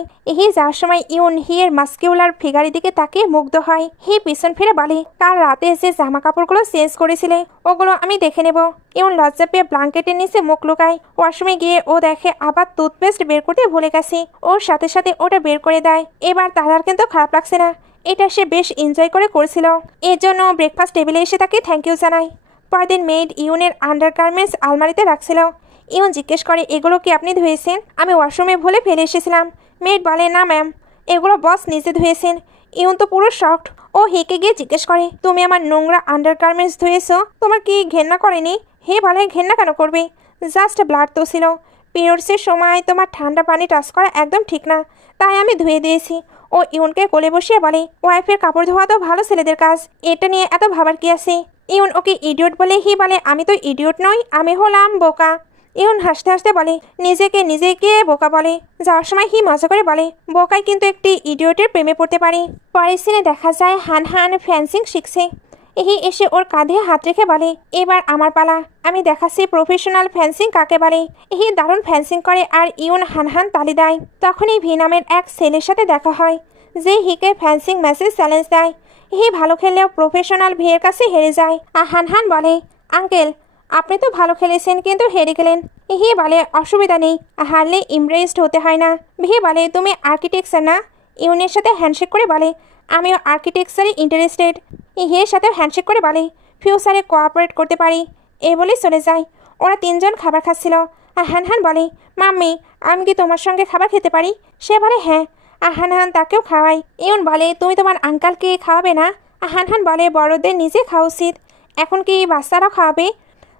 যাওয়ার সময় ইউন এর মাস্কিউলার ফিগারের দিকে তাকিয়ে মুগ্ধ হয়। পিছন ফিরে বলে, কাল রাতে যে জামা কাপড়গুলো চেঞ্জ করেছিলে ওগুলো আমি দেখে নেব। ইউন লজ্জা পেয়ে ব্ল্যাঙ্কেটের নিচে মুখ লুকায়। ওয়াশরুমে গিয়ে ও দেখে আবার টুথপেস্ট বের করতে ভুলে গেছি। ওর সাথে সাথে ওটা বের করে দেয়। এবার তার আর কিন্তু খারাপ লাগছে না, এটা সে বেশ এনজয় করে করছিল। এর জন্য ব্রেকফাস্ট টেবিলে এসে তাকে থ্যাংক ইউ জানায়। পরদিন মেড ইউনের আন্ডারগার্মেন্টস আলমারিতে রাখছিল। ইউন জিজ্ঞেস করে, এগুলো কি আপনি ধুয়েছেন? আমি ওয়াশরুমে ভুলে ফেলে এসেছিলাম। মেড বলে, না ম্যাম, এগুলো বস নিজে ধুয়েছেন। ইউন তো পুরো শকড। ও হেঁকে গিয়ে জিজ্ঞেস করে, তুমি আমার নোংরা আন্ডারগার্মেন্টস ধুয়েছো, তোমার কি ঘেন্না করেনি? বলে, ঘেন্না কেন করবে, জাস্ট ব্লাড তো ছিল। পিরিয়ডসের সময় তোমার ঠান্ডা পানি টাচ করা একদম ঠিক না, তাই আমি ধুয়ে দিয়েছি। ও ইউনকে কোলে বসিয়ে বলে, ওয়াইফের কাপড় ধোয়া তো ভালো ছেলেদের কাজ, এটা নিয়ে এত ভাবার কি আছে? ইউন ওকে ইডিয়ট বলে। বলে, আমি তো ইডিয়ট নই, আমি হলাম বোকা। ইউন হাসতে হাসতে বলে, নিজেকে বোকা বলে। যাওয়ার সময় মজা করে বলে, বোকাই কিন্তু একটি ইডিয়টের প্রেমে পড়তে পারে। পরের সিনে দেখা যায় হানহান ফ্যান্সিং শিখছে। এসে ওর কাঁধে হাত রেখে বলে, এবার আমার পালা, আমি দেখাচ্ছি প্রফেশনাল ফ্যান্সিং কাকে বলে। দারুণ ফ্যান্সিং করে আর ইউন হানহান তালি দেয়। তখনই ভি নামের এক ছেলের সাথে দেখা হয়, যে হিকে ফ্যান্সিং ম্যাচে চ্যালেঞ্জ দেয়। ভালো খেললেও প্রফেশনাল ভিয়ের কাছে হেরে যায়। আর হানহান বলে, আঙ্কেল আপনি তো ভালো খেলেছেন কিন্তু হেরে গেলেন। বলে, অসুবিধা নেই, হারলে ইমপ্রেসড হতে হয় না। বলে, তুমি আর্কিটেকচার না? ইউনের সাথে হ্যান্ডশেক করে বলে, আমিও আর্কিটেকচারে ইন্টারেস্টেড। এর সাথেও হ্যান্ডশেক করে বলে, ফিউচারে কোঅপারেট করতে পারি। বলে চলে যায়। ওরা তিনজন খাবার খাচ্ছিল। আর হানহান বলে, মাম্মি আমি কি তোমার সঙ্গে খাবার খেতে পারি? সে বলে, হ্যাঁ। আর হানহান তাকেও খাওয়ায়। ইউন বলে, তুমি তোমার আঙ্কালকে খাওয়াবে না? আর হানহান বলে, বড়দের নিজে খাওয়া উচিত, এখন কি বাচ্চারাও খাওয়াবে?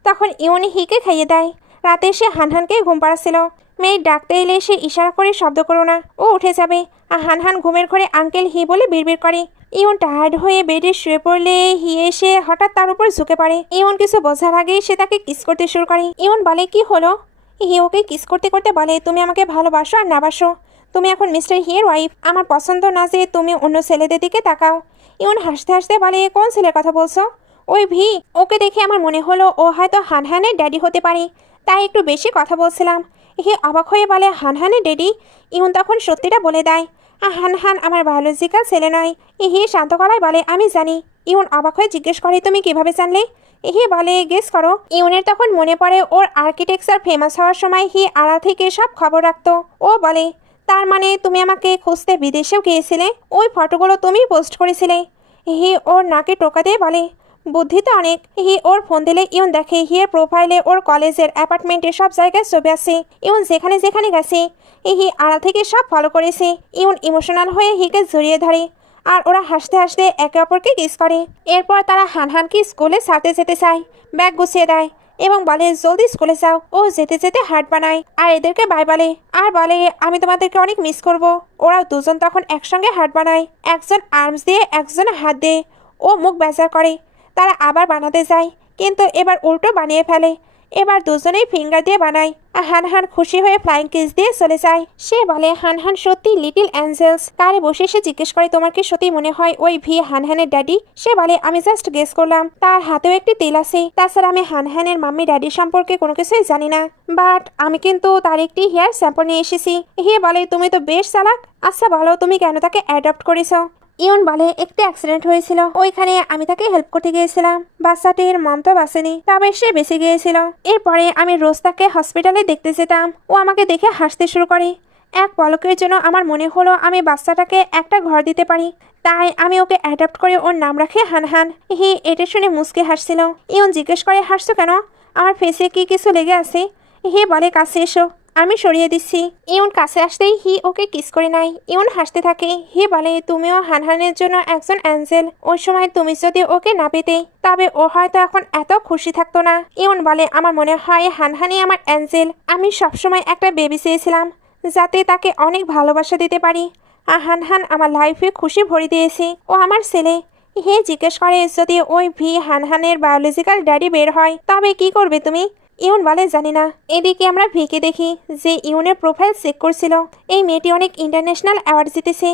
তখন ইউন হিকে খাইয়ে দেয়। রাতে সে হানহানকে ঘুম পাড়াচ্ছিল। মেয়ে ডাকতে এলে সে ইশারা করে শব্দ করো না, ও উঠে যাবে। আর হানহান ঘুমের ঘরে আঙ্কেল বলে বিড়বিড় করে। ইউন টায়ার্ড হয়ে বেডে শুয়ে পড়লে এসে হঠাৎ তার উপর ঝুঁকে পড়ে। ইউন কিছু বোঝার আগেই সে তাকে কিস করতে শুরু করে। ইউন বলে, কি হলো? ওকে কিস করতে করতে বলে, তুমি আমাকে ভালোবাসো আর না বাসো, তুমি এখন মিস্টার হিয়ের ওয়াইফ। আমার পছন্দ না যে তুমি অন্য ছেলেদের দিকে তাকাও। ইউন হাসতে হাসতে বলে, কোন ছেলের কথা বলছো? ওই ভি, ওকে দেখে আমার মনে হলো ও হয়তো হানহানের ড্যাডি হতে পারে, তাই একটু বেশি কথা বলছিলাম। অবাক হয়ে বলে, হানহানের ড্যাডি? ইউন তখন সত্যিটা বলে দেয়, হানহান আমার বায়োলজিক্যাল ছেলে নয়। শান্ত গলায় বলে, আমি জানি। ইউন অবাক হয়ে জিজ্ঞেস করে, তুমি কিভাবে জানলে? বলে, গেস করো। ইউনের তখন মনে পড়ে ওর আর্কিটেকচার ফেমাস হওয়ার সময় আড়াল থেকে সব খবর রাখতো। ও বলে, তার মানে তুমি আমাকে খুঁজতে বিদেশেও গিয়েছিলে, ওই ফটোগুলো তুমি পোস্ট করেছিলে। ওর নাকে টোকা দিয়ে বলে, বুদ্ধি তো অনেক। ওর ফোন দিলে ইউন দেখে হিয়ের প্রোফাইলে ওর কলেজের অ্যাপার্টমেন্টে সব জায়গায় ছবি আছে। ইউন যেখানে যেখানে গেছে আড়াল থেকে সব ফলো করেছে। ইউন ইমোশনাল হয়ে হিকে জড়িয়ে ধরে আর ওরা হাসতে হাসতে একে অপরকে কিস করে। এরপর তারা হানহানকে স্কুলে ছাড়তে যেতে চায়, ব্যাগ গুছিয়ে দেয় এবং বলে জলদি স্কুলে যাও। ও যেতে যেতে হার্ট বানায় আর এদেরকে বাই বলে আর বলে আমি তোমাদেরকে অনেক মিস করব। ওরা দুজন তখন একসঙ্গে হার্ট বানায়, একজন আর্মস দিয়ে একজন হাত দিয়ে। ও মুখ বেজার করে। তারা আবার বানাতে যায়, কিন্তু এবার উল্টো বানিয়ে ফেলে। এবার দুজনেই ফিঙ্গার দিয়ে বানায়। হানহান খুশি হয়ে ফ্লাইং কিস দিয়ে চলে যায়। সে বলে হানহান সত্যি লিটল অ্যাঞ্জেলস। কারে বসে সে জিজ্ঞেস করে তোমার কি সত্যি মনে হয় ওই ভি হানহানের ড্যাডি? সে বলে আমি জাস্ট গেস করলাম, তার হাতেও একটি তেল আছে। তাছাড়া আমি হানহানের মাম্মি ড্যাডি সম্পর্কে কোনো কিছুই জানি না, বাট আমি কিন্তু তার একটি হেয়ার স্যাম্পল নিয়ে এসেছি। বলে তুমি তো বেশ চালাক। আচ্ছা বলো তুমি কেন তাকে অ্যাডপ্ট করেছো? ইউন বলে একটি অ্যাক্সিডেন্ট হয়েছিল, ওইখানে আমি তাকে হেল্প করতে গিয়েছিলাম। বাচ্চাটির মম তো বাঁচেনি, তবে সে বেঁচে গিয়েছিল। এরপরে আমি রোজ তাকে হসপিটালে দেখতে যেতাম। ও আমাকে দেখে হাসতে শুরু করে। এক পলকের জন্য আমার মনে হলো আমি বাচ্চাটাকে একটা ঘর দিতে পারি, তাই আমি ওকে অ্যাডপ্ট করে ওর নাম রাখি হানহান। এটা শুনে মুচকে হাসছিল। ইউন জিজ্ঞেস করে হাসছো কেন? আমার ফেসে কি কিছু লেগে আছে? বলে কাছে এসো, আমি সরিয়ে দিচ্ছি। ইউন কাছে আসতেই ওকে কিস করে নাই। ইউন হাসতে থাকে। বলে তুমিও হানহানের জন্য একজন অ্যাঞ্জেল। ওই সময় তুমি যদি ওকে না পেতে তবে ও হয়তো এখন এত খুশি থাকতো না। ইউন বলে আমার মনে হয় হানহানই আমার অ্যাঞ্জেল। আমি সবসময় একটা বেবি চেয়েছিলাম যাতে তাকে অনেক ভালোবাসা দিতে পারি। হানহান আমার লাইফে খুশি ভরে দিয়েছে। ও আমার ছেলে। জিজ্ঞেস করে যদি ওই ভি হানহানের বায়োলজিক্যাল ড্যাডি বের হয় তবে কি করবে তুমি? ইউন বলে জানি না। এদিকে আমরা ভিকে দেখি যে ইউনের প্রোফাইল চেক করছিল। এই মেয়েটি অনেক ইন্টারন্যাশনাল অ্যাওয়ার্ড জিতেছে,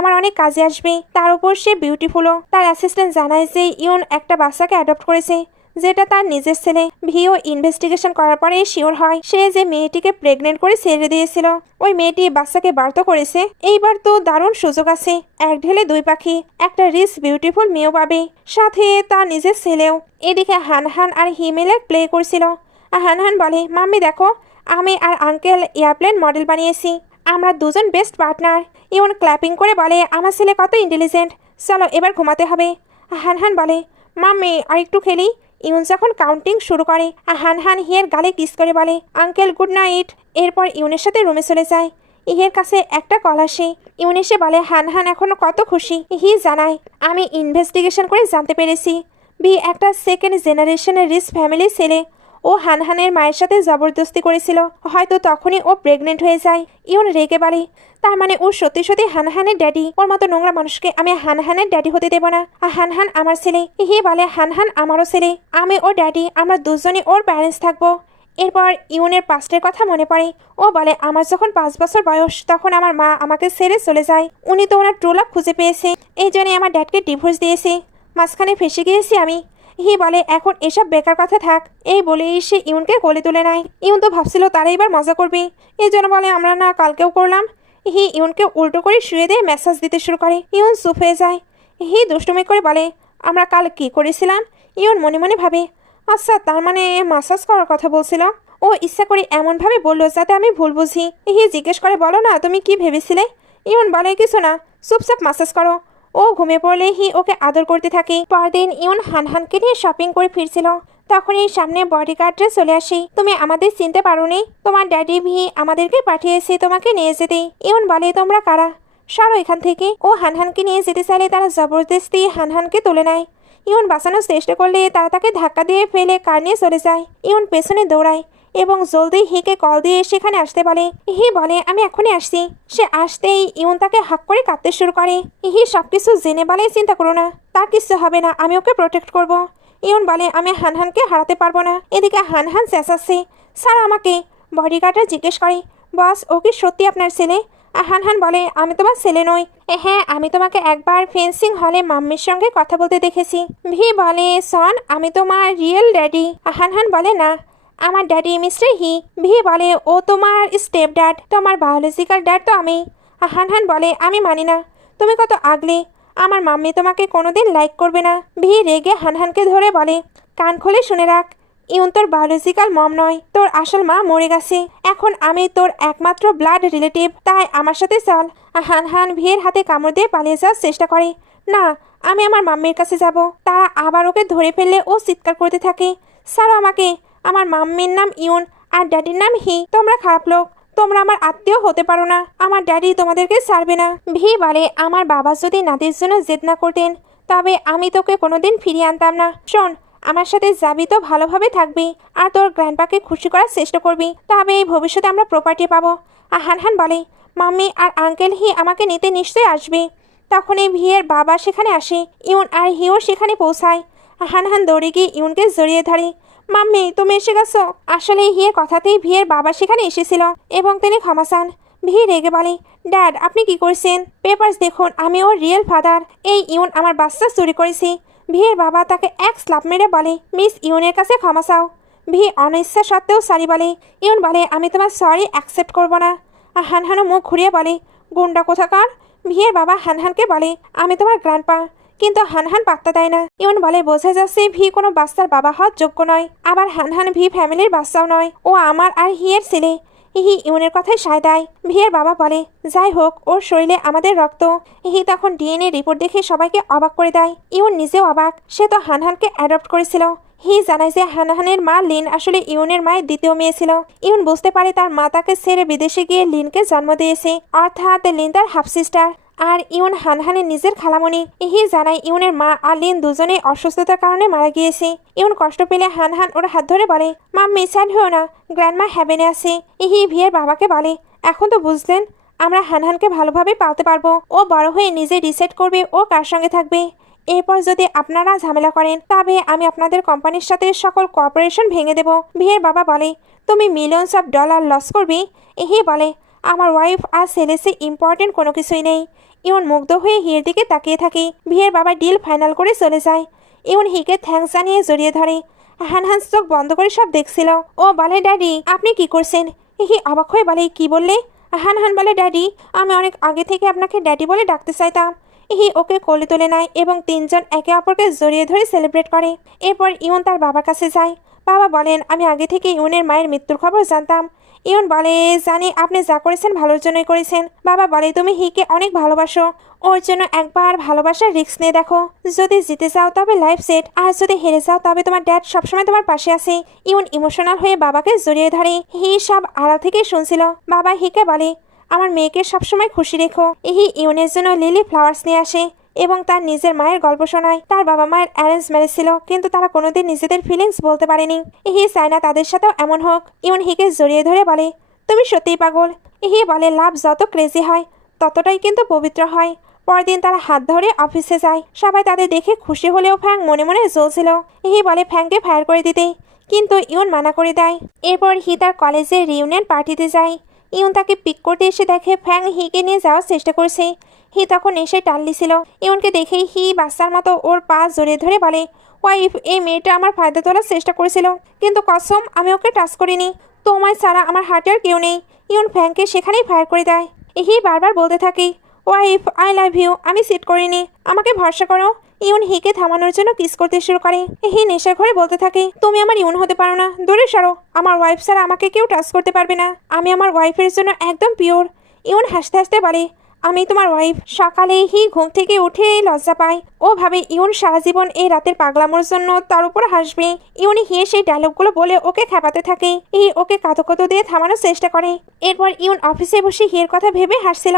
আমার অনেক কাজে আসবে। তার উপর সে বিউটিফুলও। তার অ্যাসিস্ট্যান্ট জানায় যে ইউন একটা বাচ্চাকে অ্যাডপ্ট করেছে যেটা তার নিজের ছেলে। ভিও ইনভেস্টিগেশন করার পরে শিওর হয় সে যে মেয়েটিকে প্রেগনেন্ট করে ছেড়ে দিয়েছিল ওই মেয়েটি বাচ্চাকে বার্থ করেছে। এইবার তো দারুণ সুযোগ আছে, এক ঢেলে দুই পাখি। একটা রিচ বিউটিফুল মেয়েও পাবে, সাথে তার নিজের ছেলেও। এদিকে হানহান আর হিমেলে প্লে করছিল। হানহান বলে মাম্মি দেখো, আমি আর আঙ্কেল এয়ারপ্লেন মডেল বানিয়েছি, আমরা দুজন বেস্ট পার্টনার। ইউন ক্ল্যাপিং করে বলে আমার ছেলে কত ইন্টেলিজেন্ট, চলো এবার ঘুমাতে হবে। হানহান বলে মাম্মি আর একটু খেলি। ইউন যখন কাউন্টিং শুরু করে হানহান হিয়ের গালে কিস করে বলে আঙ্কেল গুড নাইট। এরপর ইউনের সাথে রুমে চলে যায়। ইহের কাছে একটা কল আসে। ইউন এসে বলে হানহান এখনো কত খুশি। জানায় আমি ইনভেস্টিগেশন করে জানতে পেরেছি বি একটা সেকেন্ড জেনারেশনের রিচ ফ্যামিলির ছেলে। ও হানহানের মায়ের সাথে জবরদস্তি করেছিল, হয়তো তখনই ও প্রেগনেন্ট হয়ে যায়। ইউন রেগে বলে তার মানে ও সত্যি সত্যি হানহানের ড্যাডি। ওর মতো নোংরা মানুষকে আমি হানহানের ড্যাডি হতে দেব না। হানহান আমার ছেলে। বলে হানহান আমারও ছেলে, আমি ওর ড্যাডি, আমরা দুজনই ওর প্যারেন্টস থাকবো। এরপর ইউনের পাস্টের কথা মনে পড়ে। ও বলে আমার যখন 5 বছর বয়স তখন আমার মা আমাকে ছেড়ে চলে যায়। উনি তো ওনার ট্রু লাভ খুঁজে পেয়েছে, এই জন্যই আমার ড্যাডকে ডিভোর্স দিয়েছে। মাঝখানে ফেসে গিয়েছি আমি। বলে এখন এসব বেকার কথা থাক। এই বলে সে ইউনকে কোলে তুলে নেয়। ইউন তো ভাবছিল তারা এবার মজা করবে, এই জন্য বলে আমরা না কালকেও করলাম। ইউনকে উল্টো করে শুয়ে দিয়ে মেসাজ দিতে শুরু করে। ইউন চুপ হয়ে যায়। দুষ্টুমি করে বলে আমরা কাল কি করেছিলাম? ইউন মনে মনে ভাবে আচ্ছা তার মানে মাসাজ করার কথা বলছিল। ও ইচ্ছা করে এমনভাবে বললো যাতে আমি ভুল বুঝি। জিজ্ঞেস করে বলো না তুমি কি ভেবেছিলে? ইউন বলে কিছু না, চুপচাপ মাসাজ করো। ও ঘুমিয়ে পড়লে ওকে আদর করতে থাকে। পরদিন ইউন হানহানকে নিয়ে শপিং করে ফিরছিল, তখনই সামনে বডিগার্ডরা চলে আসে। তুমি আমাদের চিনতে পারোনি? তোমার ড্যাডি ভি আমাদেরকে পাঠিয়েছে তোমাকে নিয়ে যেতে। ইউন বলে তোমরা কারা, সরো এখান থেকে। ও হানহানকে নিয়ে যেতে চাইলে তারা জবরদস্তি হানহানকে তুলে নেয়। ইউন বাঁচানোর চেষ্টা করলে তারা তাকে ধাক্কা দিয়ে ফেলে কার নিয়ে চলে যায়। ইউন পেছনে দৌড়ায় এবং জলদি হিকে কল দিয়ে সেখানে আসতে বলে। বলে আমি এখনই আসছি। সে আসতেই ইউন তাকে হাক করে কাঁদতে শুরু করে। সবকিছু জেনে বলে চিন্তা করো না, তার কিছু হবে না, আমি ওকে প্রোটেক্ট করব। ইউন বলে আমি হানহানকে হারাতে পারবো না। এদিকে হানহান চেঁচাচ্ছে স্যার আমাকে। বডিগার্ডরা জিজ্ঞেস করে বস ও কি সত্যি আপনার ছেলে? হানহান বলে আমি তোমার ছেলে নই। হ্যাঁ আমি তোমাকে একবার ফেন্সিং হলে মাম্মির সঙ্গে কথা বলতে দেখেছি। ভি বলে সন আমি তোমার রিয়েল ড্যাডি। হানহান বলে না, আমার ড্যাডি মিস্টার ভি বলে ও তোমার স্টেপ ড্যাড, তোমার বায়োলজিক্যাল ড্যাড তো আমি। হানহান বলে আমি মানি না, তুমি কত আগলে, আমার মাম্মি তোমাকে কোনোদিন লাইক করবে না। ভি রেগে হানহানকে ধরে বলে কান খুলে শুনে রাখ, ইউন তোর বায়োলজিক্যাল মম নয়, তোর আসল মা মরে গেছে। এখন আমি তোর একমাত্র ব্লাড রিলেটিভ, তাই আমার সাথে চল। হানহান ভিয়ের হাতে কামড় দিয়ে পালিয়ে যাওয়ার চেষ্টা করে। না আমি আমার মাম্মির কাছে যাব। তারা আবার ওকে ধরে ফেললে ও চিৎকার করতে থাকে, ছাড়ো আমাকে, আমার মাম্মির নাম ইউন আর ড্যাডির নাম হি, তোমরা খারাপ লোক, তোমরা আমার আত্মীয় হতে পারো না, আমার ড্যাডি তোমাদেরকে ছাড়বে না। ভি বলে, আমার বাবা যদি নাতির জন্য জেদ না করতেন তবে আমি তোকে কোনোদিন ফিরিয়ে আনতাম না। শোন, আমার সাথে যাবি তো ভালোভাবে থাকবি আর তোর গ্র্যান্ডপাকে খুশি করার চেষ্টা করবি, তবে এই ভবিষ্যতে আমরা প্রপার্টি পাবো। হানহান বলে, মাম্মি আর আঙ্কেল হি আমাকে নিতে নিশ্চয়ই আসবে। তখন এই ভিয়ের বাবা সেখানে আসে, ইউন আর হিও সেখানে পৌঁছায়। হানহান দৌড়ে গিয়ে ইউনকে জড়িয়ে ধরে, মাম্মি তুমি এসে গেছো। আসলে হিয়ের কথাতেই ভিয়ের বাবা সেখানে এসেছিল এবং তিনি ক্ষমা চান। ভি রেগে বলে, ড্যাড আপনি কি করছেন? পেপারস দেখুন, আমি ওর রিয়েল ফাদার। এই ইউন আমার বাচ্চা চুরি করেছি। ভিয়ের বাবা তাকে এক স্লাপ মেরে বলে, মিস ইউনের কাছে ক্ষমা চাও। ভি অনিচ্ছা সত্ত্বেও সরি বলে। ইউন বলে, আমি তোমার সরি অ্যাকসেপ্ট করবো না। হানহানও মুখ ঘুরিয়ে বলে, গুন্ডা কোথাকার। ভিয়ের বাবা হানহানকে বলে, আমি তোমার গ্র্যান্ডপা। কিন্তু হানহান পাত্তা দেয় না। ইউন বলে, বোঝা যাচ্ছে ভি কোনো বাচ্চার বাবা হওয়ার যোগ্য নয়। আবার হানহান ভি ফ্যামিলির বাচ্চাও নয়, ও আমার আর হিয়ের ছেলে। হি ইউনের কথায় সায় দেয়। ভিয়ের বাবা বলে, যাই হোক ওর শরীরে আমাদের রক্ত। হি তখন ডিএনএ রিপোর্ট দেখে সবাইকে অবাক করে দেয়। ইউন নিজেও অবাক, সে তো হানহানকে অ্যাডপ্ট করেছিল। হি জানায় যে হানহানের মা লিন আসলে ইউনের মায়ের দ্বিতীয় মেয়ে ছিল। ইউন বুঝতে পারে তার মা তাকে ছেড়ে বিদেশে গিয়ে লিনকে জন্ম দিয়েছে, অর্থাৎ লিন তার হাফ সিস্টার আর ইউন হানহানের নিজের খালামণি। হি জানায় ইউনের মা আর লিন দুজনেই অসুস্থতার কারণে মারা গিয়েছে। ইউন কষ্ট পেলে হানহান ওর হাত ধরে বলে, মাম্মি স্যাড হয়েও না, গ্র্যান্ডমা হ্যাভেনে আছে। হি ভিয়ের বাবাকে বলে, এখন তো বুঝলেন, আমরা হানহানকে ভালোভাবে পালতে পারবো। ও বড় হয়ে নিজে ডিসাইড করবে ও কার সঙ্গে থাকবে। এরপর যদি আপনারা ঝামেলা করেন তবে আমি আপনাদের কোম্পানির সাথে সকল কোঅপারেশন ভেঙে দেব। ভিয়ের বাবা বলে, তুমি মিলিয়নস অফ ডলার লস করবি। হি বলে, আমার ওয়াইফ আর ছেলেসে ইম্পর্টেন্ট কোনো কিছুই নেই। ইউন মুগ্ধ হয়ে হিয়ের দিকে তাকিয়ে থাকে। ভিয়ের বাবা ডিল ফাইনাল করে চলে যায়। ইউন হিকে থ্যাঙ্কস জানিয়ে জড়িয়ে ধরে। হানহান চোখ বন্ধ করে সব দেখছিল। ও বলে, ড্যাডি আপনি কি করছেন? হি অবাক হয়ে বলে, কি বললে? হানহান বলে, ড্যাডি আমি অনেক আগে থেকে আপনাকে ড্যাডি বলে ডাকতে চাইতাম। হি ওকে কোলে তুলে নেয় এবং তিনজন একে অপরকে জড়িয়ে ধরে সেলিব্রেট করে। এরপর ইউন তার বাবার কাছে যায়। বাবা বলেন, আমি আগে থেকে ইউনের মায়ের মৃত্যুর খবর জানতাম। ইউন বলে, জানি আপনি যা করেছেন ভালোর জন্যই করেছেন। বাবা বলে, তুমি হিকে অনেক ভালোবাসো, ওর জন্য একবার ভালোবাসার রিস্ক নিয়ে দেখো। যদি জিতে যাও তবে লাইফ সেট, আর যদি হেরে যাও তবে তোমার ড্যাড সবসময় তোমার পাশে আছে। ইউন ইমোশনাল হয়ে বাবাকে জড়িয়ে ধরে। হি সব আড়াল থেকে শুনছিল। বাবা হিকে বলে, আমার মেয়েকে সবসময় খুশি রেখো। হি ইউনের জন্য লিলি ফ্লাওয়ার্স নিয়ে আসে এবং তার নিজের মায়ের গল্প শোনায়। তার বাবা মায়ের অ্যারেঞ্জ ম্যারেজ ছিল, কিন্তু তারা কোনোদিন নিজেদের ফিলিংস বলতে পারেনি। হি চায় না তাদের সাথেও এমন হোক। ইউন হিকে জড়িয়ে ধরে বলে, তুমি সত্যিই পাগল। হি বলে, লাভ যত ক্রেজি হয় ততটাই কিন্তু পবিত্র হয়। পরদিন তারা হাত ধরে অফিসে যায়। সবাই তাদের দেখে খুশি হলেও ফ্যাং মনে মনে জ্বলছিল। হি বলে ফ্যাংকে ফায়ার করে দিতে, কিন্তু ইউন মানা করে দেয়। এরপর হি তার কলেজের রিউনিয়ন পার্টিতে যায়। ইউন তাকে পিক করতে এসে দেখে ফ্যাং হিকে নিয়ে যাওয়ার চেষ্টা করছে। হি তখন এসে টাল্লিছিল। ইউনকে দেখেই হি বাচ্চার মতো ওর পা জড়িয়ে ধরে বলে, ওয়াইফ এই মেয়েটা আমার ফায়দা তোলার চেষ্টা করেছিল, কিন্তু কসম আমি ওকে টাচ করিনি। তোমায় ছাড়া আমার হার্টে আর কেউ নেই। ইউন ফ্যাংকে সেখানেই ফায়ার করে দেয়। হি বারবার বলতে থাকে, ওয়াইফ আই লাভ ইউ, আমি সিট করিনি, আমাকে ভরসা করো। ইউন হিকে থামানোর জন্য কিস করতে শুরু করে। হি নেশার ঘরে বলতে থাকে, তুমি আমার ইউন হতে পারো না, দূরে সরো, আমার ওয়াইফ ছাড়া আমাকে কেউ টাচ করতে পারবে না, আমি আমার ওয়াইফের জন্য একদম পিওর। ইউন হাসতে হাসতে বলে, আমি তোমার ওয়াইফ। সকালে হি ঘুম থেকে উঠে লজ্জা পায়। ও ভাবে ইউন সারা জীবন এই রাতের পাগলামোর জন্য তার উপর হাসবে। ইউন হিয়ে সেই ডায়লগগুলো বলে ওকে খেপাতে থাকে। হি ওকে কাঁদো কাঁদো দিয়ে থামানোর চেষ্টা করে। এরপর ইউন অফিসে বসে হিয়ের কথা ভেবে হাসছিল।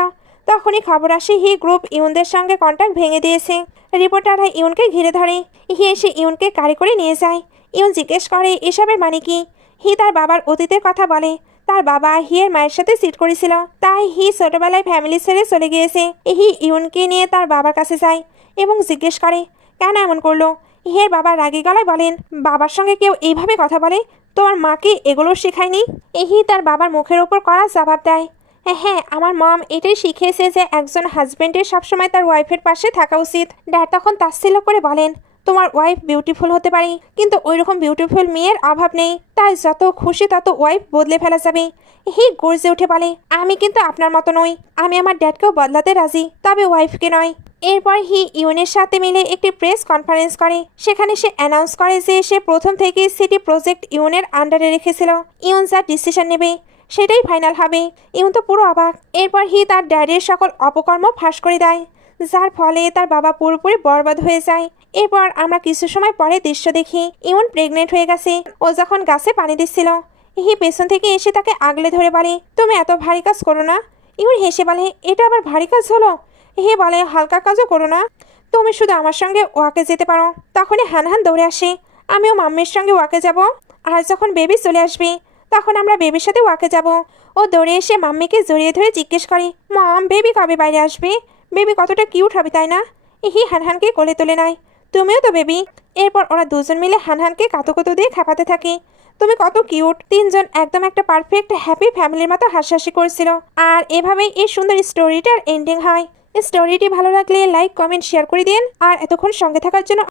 তখনই খবর আসে হি গ্রুপ ইউনদের সঙ্গে কন্ট্যাক্ট ভেঙে দিয়েছে। রিপোর্টাররা ইউনকে ঘিরে ধরে। হি এসে ইউনকে গাড়ি করে নিয়ে যায়। ইউন জিজ্ঞেস করে এসবের মানে কি। হি তার বাবার অতীতের কথা বলে। তার বাবা হিয়ের মায়ের সাথে সিট করেছিল, তাই হি ছোটবেলায় ফ্যামিলি ছেড়ে চলে গিয়েছে। হি ইউনকে নিয়ে তার বাবার কাছে যায় এবং জিজ্ঞেস করে কেন এমন করলো। হিয়ের বাবা রাগী গলায় বলেন, বাবার সঙ্গে কেউ এইভাবে কথা বলে, তোমার মাকে এগুলো শেখায়নি। হি তার বাবার মুখের ওপর করা জবাব দেয়, হ্যাঁ আমার মম এটাই শিখিয়েছে যে একজন হাজব্যান্ডের সবসময় তার ওয়াইফের পাশে থাকা উচিত। ড্যাড তখন তাচ্ছিল্য করে বলেন, তোমার ওয়াইফ বিউটিফুল হতে পারে, কিন্তু ওইরকম বিউটিফুল মেয়ের অভাব নেই, তাই যত খুশি তত ওয়াইফ বদলে ফেলা যাবে। হি গর্জে উঠে বলে, আমি কিন্তু আপনার মতো নই, আমি আমার ড্যাডকেও বদলাতে রাজি, তবে ওয়াইফকে নয়। এরপর হি ইউনের সাথে মিলে একটি প্রেস কনফারেন্স করে। সেখানে সে অ্যানাউন্স করে যে সে প্রথম থেকে সিটি প্রজেক্ট ইউনের আন্ডারে রেখেছিল। ইউন যা ডিসিশন নেবে সেটাই ফাইনাল হবে। ইউন তো পুরো অবাক। এরপর হি তার ড্যাডের সকল অপকর্ম ফাঁস করে দেয়, যার ফলে তার বাবা পুরোপুরি বরবাদ হয়ে যায়। এরপর আমরা কিছু সময় পরে দৃশ্য দেখি ইমন প্রেগনেন্ট হয়ে গেছে। ও যখন গাছে পানি দিচ্ছিল, ইহি পেছন থেকে এসে তাকে আগলে ধরে বলে, তুমি এত ভারী কাজ করো না। ইমন হেসে বলে, এটা আবার ভারী কাজ হলো? হে বলে, হালকা কাজও করো না, তুমি শুধু আমার সঙ্গে ওয়াকে যেতে পারো। তখনই হানহান দৌড়ে আসে, আমিও মাম্মির সঙ্গে ওয়াকে যাব। আর যখন বেবি চলে আসবে তখন আমরা বেবির সাথে ওয়াকে যাব। ও দৌড়ে এসে মাম্মিকে জড়িয়ে ধরে জিজ্ঞেস করে, মম বেবি কবে বাইরে আসবে? বেবি কতটা কিউট হবে তাই না? ইহি হানহানকে কোলে তুলে নেয়, তুমিও তো বেবি। এরপর ওরা দুজন মিলে হানহানকে কাতুকুতু দিয়ে খেপাতে থাকে, তুমি কত কিউট। তিনজন একদম একটা পারফেক্ট হ্যাপি ফ্যামিলির মতো হাসাহাসি করছিল। আর এভাবেই এই সুন্দর স্টোরিটার এন্ডিং হয়। স্টোরিটি ভালো লাগলে লাইক কমেন্ট শেয়ার করে দিন। আর এতক্ষণ সঙ্গে থাকার জন্য